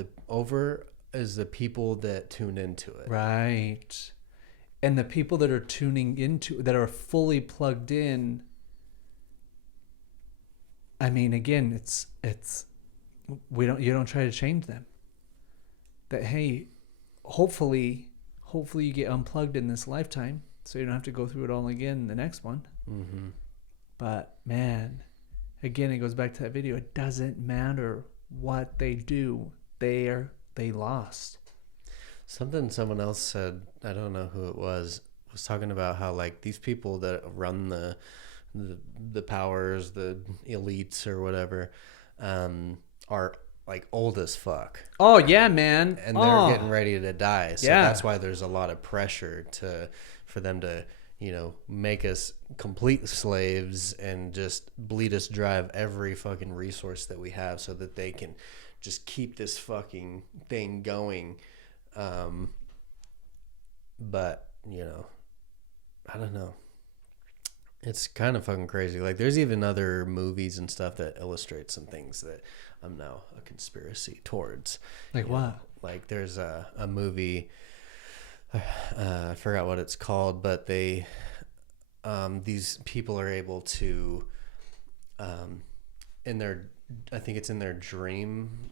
is the people that tune into it. Right. And the people that are tuning into, that are fully plugged in, I mean, again, you don't try to change them. That, hey, hopefully you get unplugged in this lifetime so you don't have to go through it all again in the next one. Mm-hmm. But man, again, it goes back to that video. It doesn't matter what they do. They lost. Something someone else said, I don't know who it was talking about how like these people that run the powers, the elites or whatever, are like old as fuck. Oh yeah, man. And they're getting ready to die. So Yeah. that's why there's a lot of pressure for them to, you know, make us complete slaves and just bleed us dry of every fucking resource that we have so that they can just keep this fucking thing going. But, you know, I don't know. It's kind of fucking crazy. Like, there's even other movies and stuff that illustrate some things that I'm now a conspiracy towards. Like You what? know, like, there's a movie, I forgot what it's called, but these people are able to, I think it's in their dream,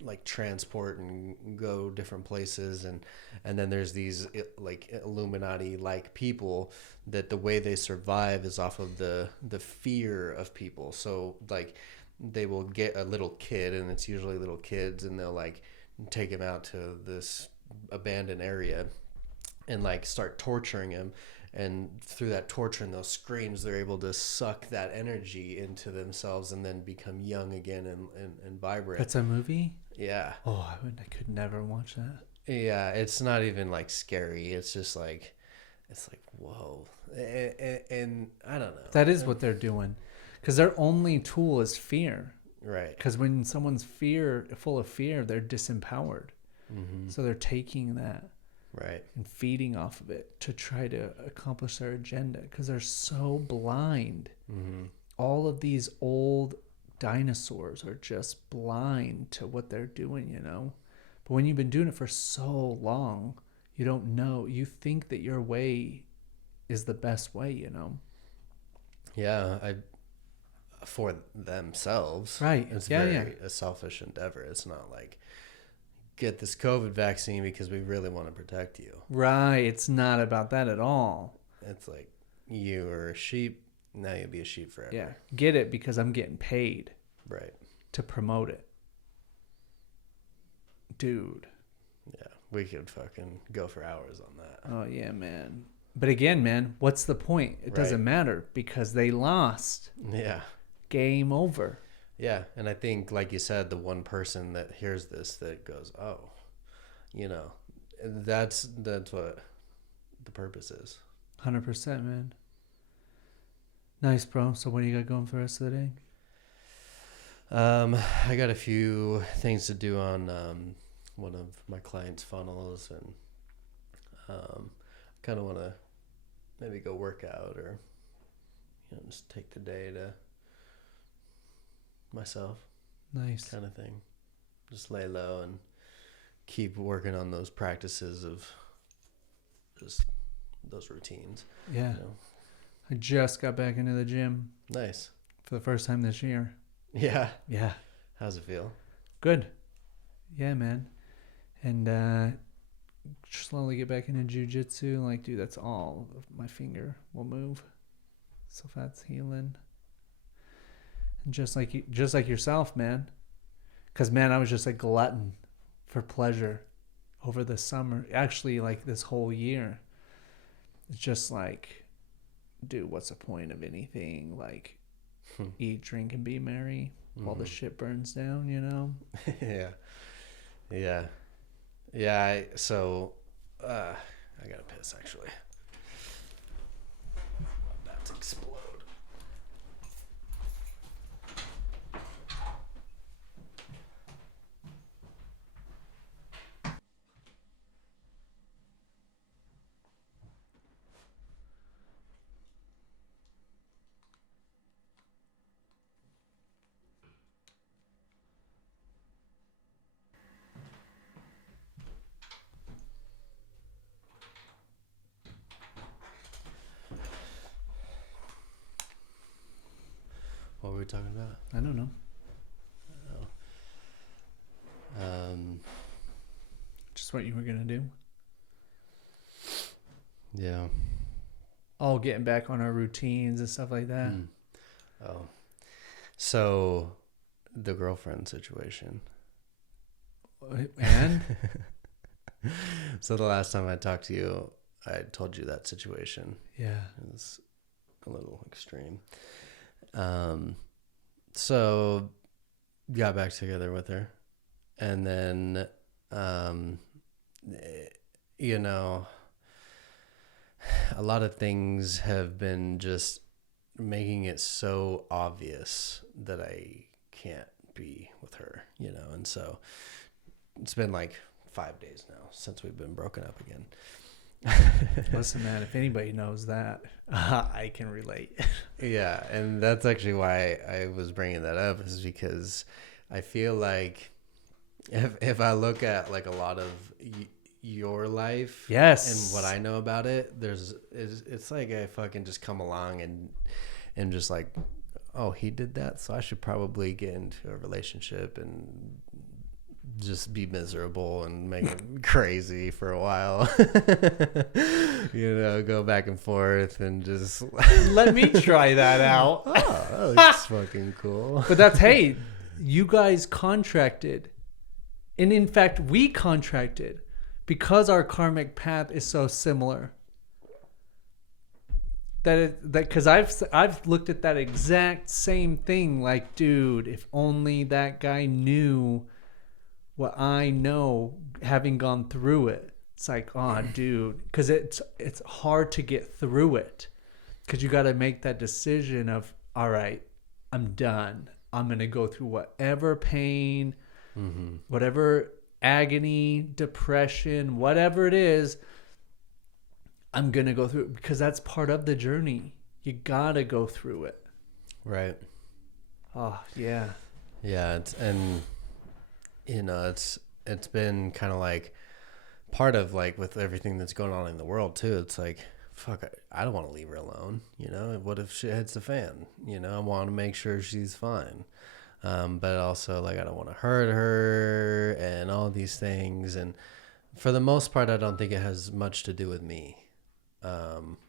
like transport and go different places, and then there's these like Illuminati like people that the way they survive is off of the fear of people. So like they will get a little kid, and it's usually little kids, and they'll like take him out to this abandoned area and like start torturing him, and through that torture and those screams they're able to suck that energy into themselves and then become young again and vibrant. That's a movie? Yeah. Oh, I could never watch that. Yeah, it's not even like scary. It's just like, it's like, whoa. And I don't know. That is what they're doing. Because their only tool is fear. Right. Because when someone's full of fear, they're disempowered. Mm-hmm. So they're taking that Right. and feeding off of it to try to accomplish their agenda. Because they're so blind. Mm-hmm. All of these old dinosaurs are just blind to what they're doing, you know. But when you've been doing it for so long, you don't know. You think that your way is the best way, you know. Yeah, for themselves. Right. It's Yeah, very a selfish endeavor. It's not like get this COVID vaccine because we really want to protect you. Right. It's not about that at all. It's like you are a sheep, now you'll be a sheep forever. Yeah. Get it because I'm getting paid Right. to promote it. Dude. Yeah, we could fucking go for hours on that. Oh, yeah, man. But again, man, what's the point? It doesn't matter because they lost. Yeah. Game over. Yeah, and I think, like you said, the one person that hears this that goes, oh, you know, that's what the purpose is. 100%, man. Nice, bro. So what do you got going for the rest of the day? I got a few things to do on one of my clients' funnels, and kind of want to maybe go work out or just take the day to myself. Nice. Kind of thing. Just lay low and keep working on those practices of just those routines. Yeah. I just got back into the gym. Nice. For the first time this year. Yeah. Yeah. How's it feel? Good. Yeah, man. And slowly get back into jiu-jitsu. Like, dude, that's all of my finger will move. So that's healing. And just like yourself, man. Because, man, I was just a glutton for pleasure over the summer. Actually, like this whole year. It's just like, dude, what's the point of anything? Like, eat, drink, and be merry while the shit burns down, you know? Yeah. Yeah. Yeah. I gotta piss, actually. I'm about to explode. What were we talking about? I don't know. Just what you were going to do. Yeah. Oh, getting back on our routines and stuff like that. Oh. So, the girlfriend situation. And? So, the last time I talked to you, I told you that situation. Yeah. It was a little extreme. So, got back together with her. And then, a lot of things have been just making it so obvious that I can't be with her, and so it's been like 5 days now since we've been broken up again. Listen, man, if anybody knows that, I can relate. Yeah, and that's actually why I was bringing that up, is because I feel like if I look at like a lot of your life, yes, and what I know about it, it's like I fucking just come along and just like, oh, he did that, so I should probably get into a relationship and just be miserable and make it crazy for a while. Go back and forth and just let me try that out. Oh, that's fucking cool. But that's, hey, you guys contracted, and in fact we contracted because our karmic path is so similar. Because I've looked at that exact same thing, like, dude, if only that guy knew what I know, having gone through it. It's like, oh, dude, because it's hard to get through it, because you got to make that decision of, all right, I'm done. I'm gonna go through whatever pain, whatever agony, depression, whatever it is. I'm going to go through it, because that's part of the journey. You got to go through it. Right. Oh, yeah. Yeah. It's been kind of like part of like with everything that's going on in the world too. It's like, fuck, I don't want to leave her alone. What if shit hits the fan? I want to make sure she's fine. But also like, I don't want to hurt her and all these things. And for the most part, I don't think it has much to do with me.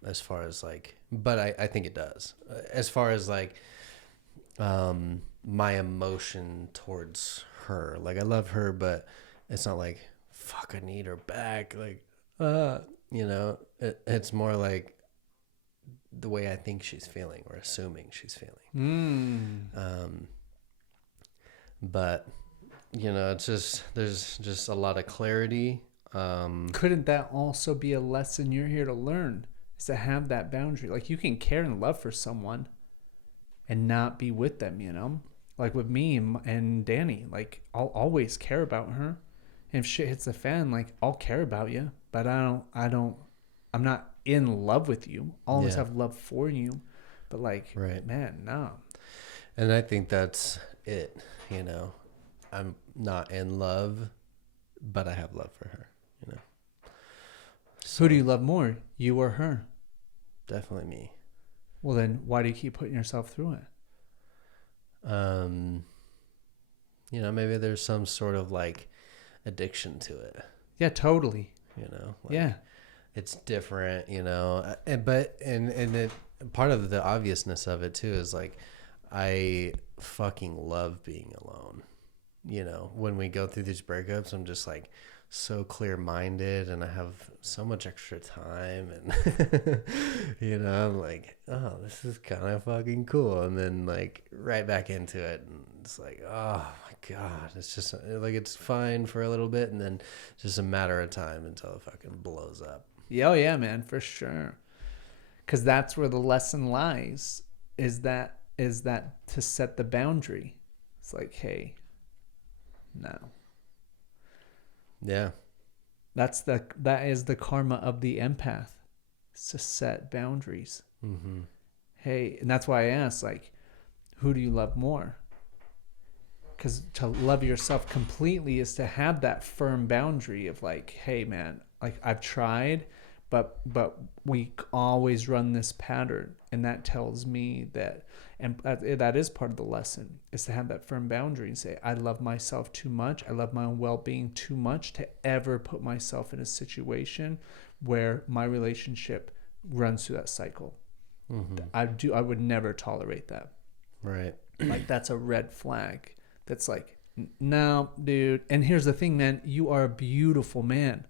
As far as like, but I think it does, as far as like, my emotion towards her. Like, I love her, but it's not like, fuck, I need her back. Like, it's more like the way I think she's feeling or assuming she's feeling. But, it's just, there's just a lot of clarity. Couldn't that also be a lesson you're here to learn? Is to have that boundary. Like, you can care and love for someone and not be with them, Like with me and Danny, like I'll always care about her. And if shit hits the fan, like I'll care about you, but I'm not in love with you. I'll always have love for you, but like, right. Man, no. And I think that's it. I'm not in love, but I have love for her. So, who do you love more, you or her? Definitely me. Well, then why do you keep putting yourself through it? Maybe there's some sort of like addiction to it. Yeah, totally. Like, it's different, and part of the obviousness of it too is like, I fucking love being alone. When we go through these breakups, I'm just like so clear-minded and I have so much extra time and I'm like, oh, this is kind of fucking cool, and then like right back into it and it's like, oh my god, it's just like, it's fine for a little bit and then just a matter of time until it fucking blows up. Oh yeah, man, for sure. Because that's where the lesson lies, is that to set the boundary. It's like, hey, no. Yeah. That is the karma of the empath. It's to set boundaries. Mm-hmm. Hey, and that's why I asked, like, who do you love more? Because to love yourself completely is to have that firm boundary of like, hey, man, like I've tried, but we always run this pattern, and that tells me that, and that is part of the lesson, is to have that firm boundary and say, I love myself too much. I love my own well-being too much to ever put myself in a situation where my relationship runs through that cycle. Mm-hmm. I would never tolerate that. Right. Like, that's a red flag. That's like, no, dude. And here's the thing, man. You are a beautiful man.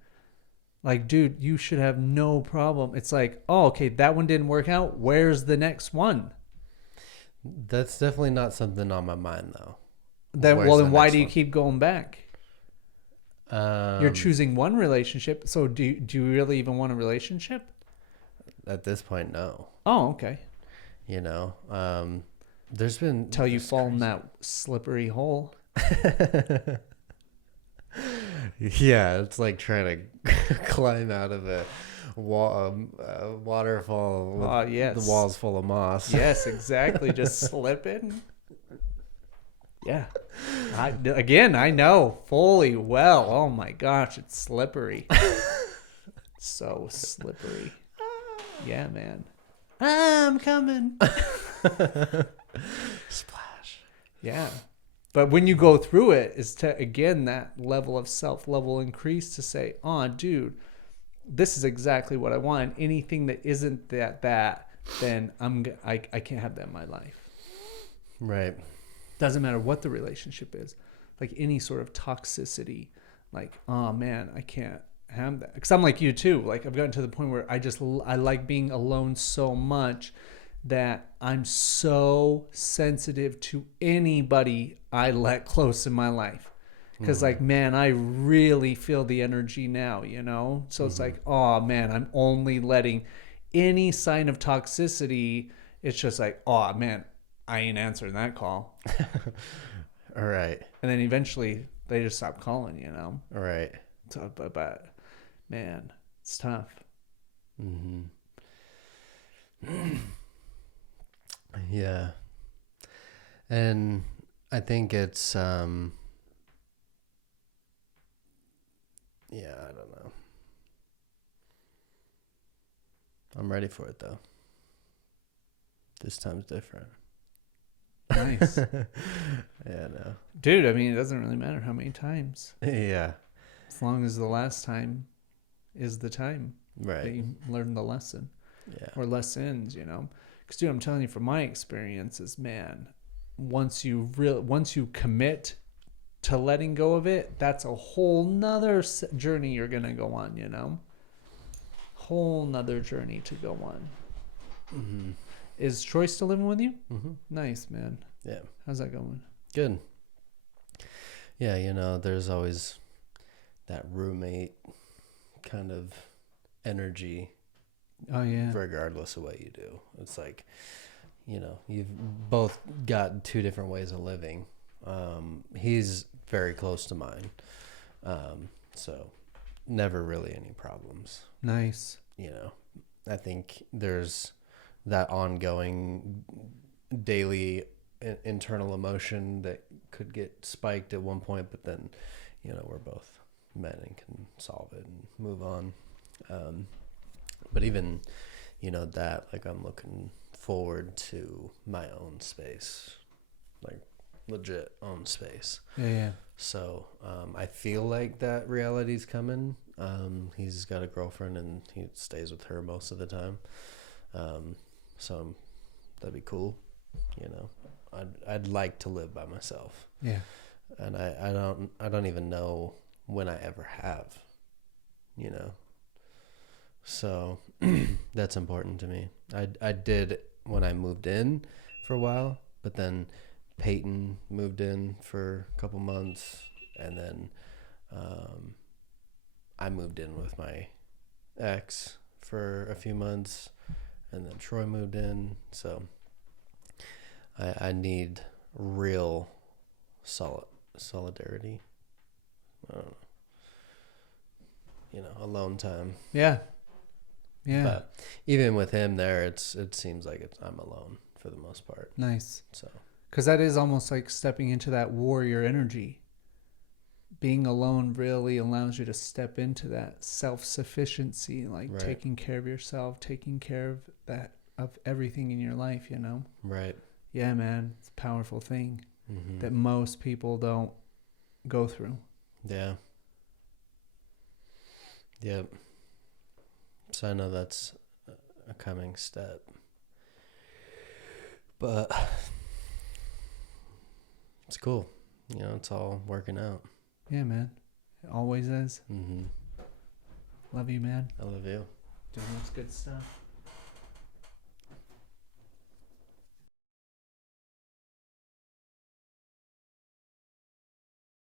Like, dude, you should have no problem. It's like, oh, okay, that one didn't work out. Where's the next one? That's definitely not something on my mind, though. Then why do you keep going back? You're choosing one relationship. So do you really even want a relationship? At this point, no. Oh, okay. There's been... Until you fall in that slippery hole. Yeah, it's like trying to climb out of a waterfall with yes. the walls full of moss. Yes, exactly. Just slipping. Yeah. I know fully well. Oh my gosh, it's slippery. So slippery. Yeah, man. I'm coming. Splash. Yeah. But when you go through it, is to, again, that level of self-level increase to say, oh, dude, this is exactly what I want. Anything that isn't that, then I can't have that in my life. Right. Doesn't matter what the relationship is. Like any sort of toxicity, like, oh man, I can't have that. Because I'm like you too. Like, I've gotten to the point where I like being alone so much that I'm so sensitive to anybody I let close in my life. Because like, man, I really feel the energy now, So it's like, oh man, I'm only letting any sign of toxicity. It's just like, oh man, I ain't answering that call. All right. And then eventually they just stop calling, All right. So, but man, it's tough. Mm-hmm. Yeah. And I think it's, I don't know. I'm ready for it though. This time's different. Nice. Yeah, no. Dude, I mean, it doesn't really matter how many times. Yeah. As long as the last time is the time. Right. That you learn the lesson. Yeah. Or lessons, Because, dude, I'm telling you from my experiences, man, once you commit to letting go of it, that's a whole nother journey you're going to go on, you know? Whole nother journey to go on. Mm-hmm. Is Troy still living with you? Mm-hmm. Nice, man. Yeah. How's that going? Good. Yeah, you know, there's always that roommate kind of energy. Oh, yeah. Regardless of what you do. It's like, you know, you've both got two different ways of living. He's very close to mine. So never really any problems. Nice. You know, I think there's that ongoing daily internal emotion that could get spiked at one point, but then, you know, we're both men and can solve it and move on. But even, you know, that, like, I'm looking forward to my own space, like legit own space. Yeah. So I feel like that reality's coming. He's got a girlfriend and he stays with her most of the time. So that'd be cool. You know, I'd like to live by myself. Yeah. And I don't even know when I ever have, you know. So that's important to me. I did when I moved in for a while, but then Peyton moved in for a couple months, and then I moved in with my ex for a few months, and then Troy moved in. So I need real solidarity. I don't know. You know, alone time. Yeah. Yeah. But even with him there, it seems like I'm alone for the most part. Nice. So, because that is almost like stepping into that warrior energy. Being alone really allows you to step into that self-sufficiency, like right. taking care of yourself, taking care of everything in your life, you know? Right. Yeah, man. It's a powerful thing Mm-hmm. that most people don't go through. Yeah. Yep. So I know that's a coming step. But it's cool. You know, it's all working out. Yeah, man. It always is. Mm-hmm. Love you, man. I love you. Doing this good stuff.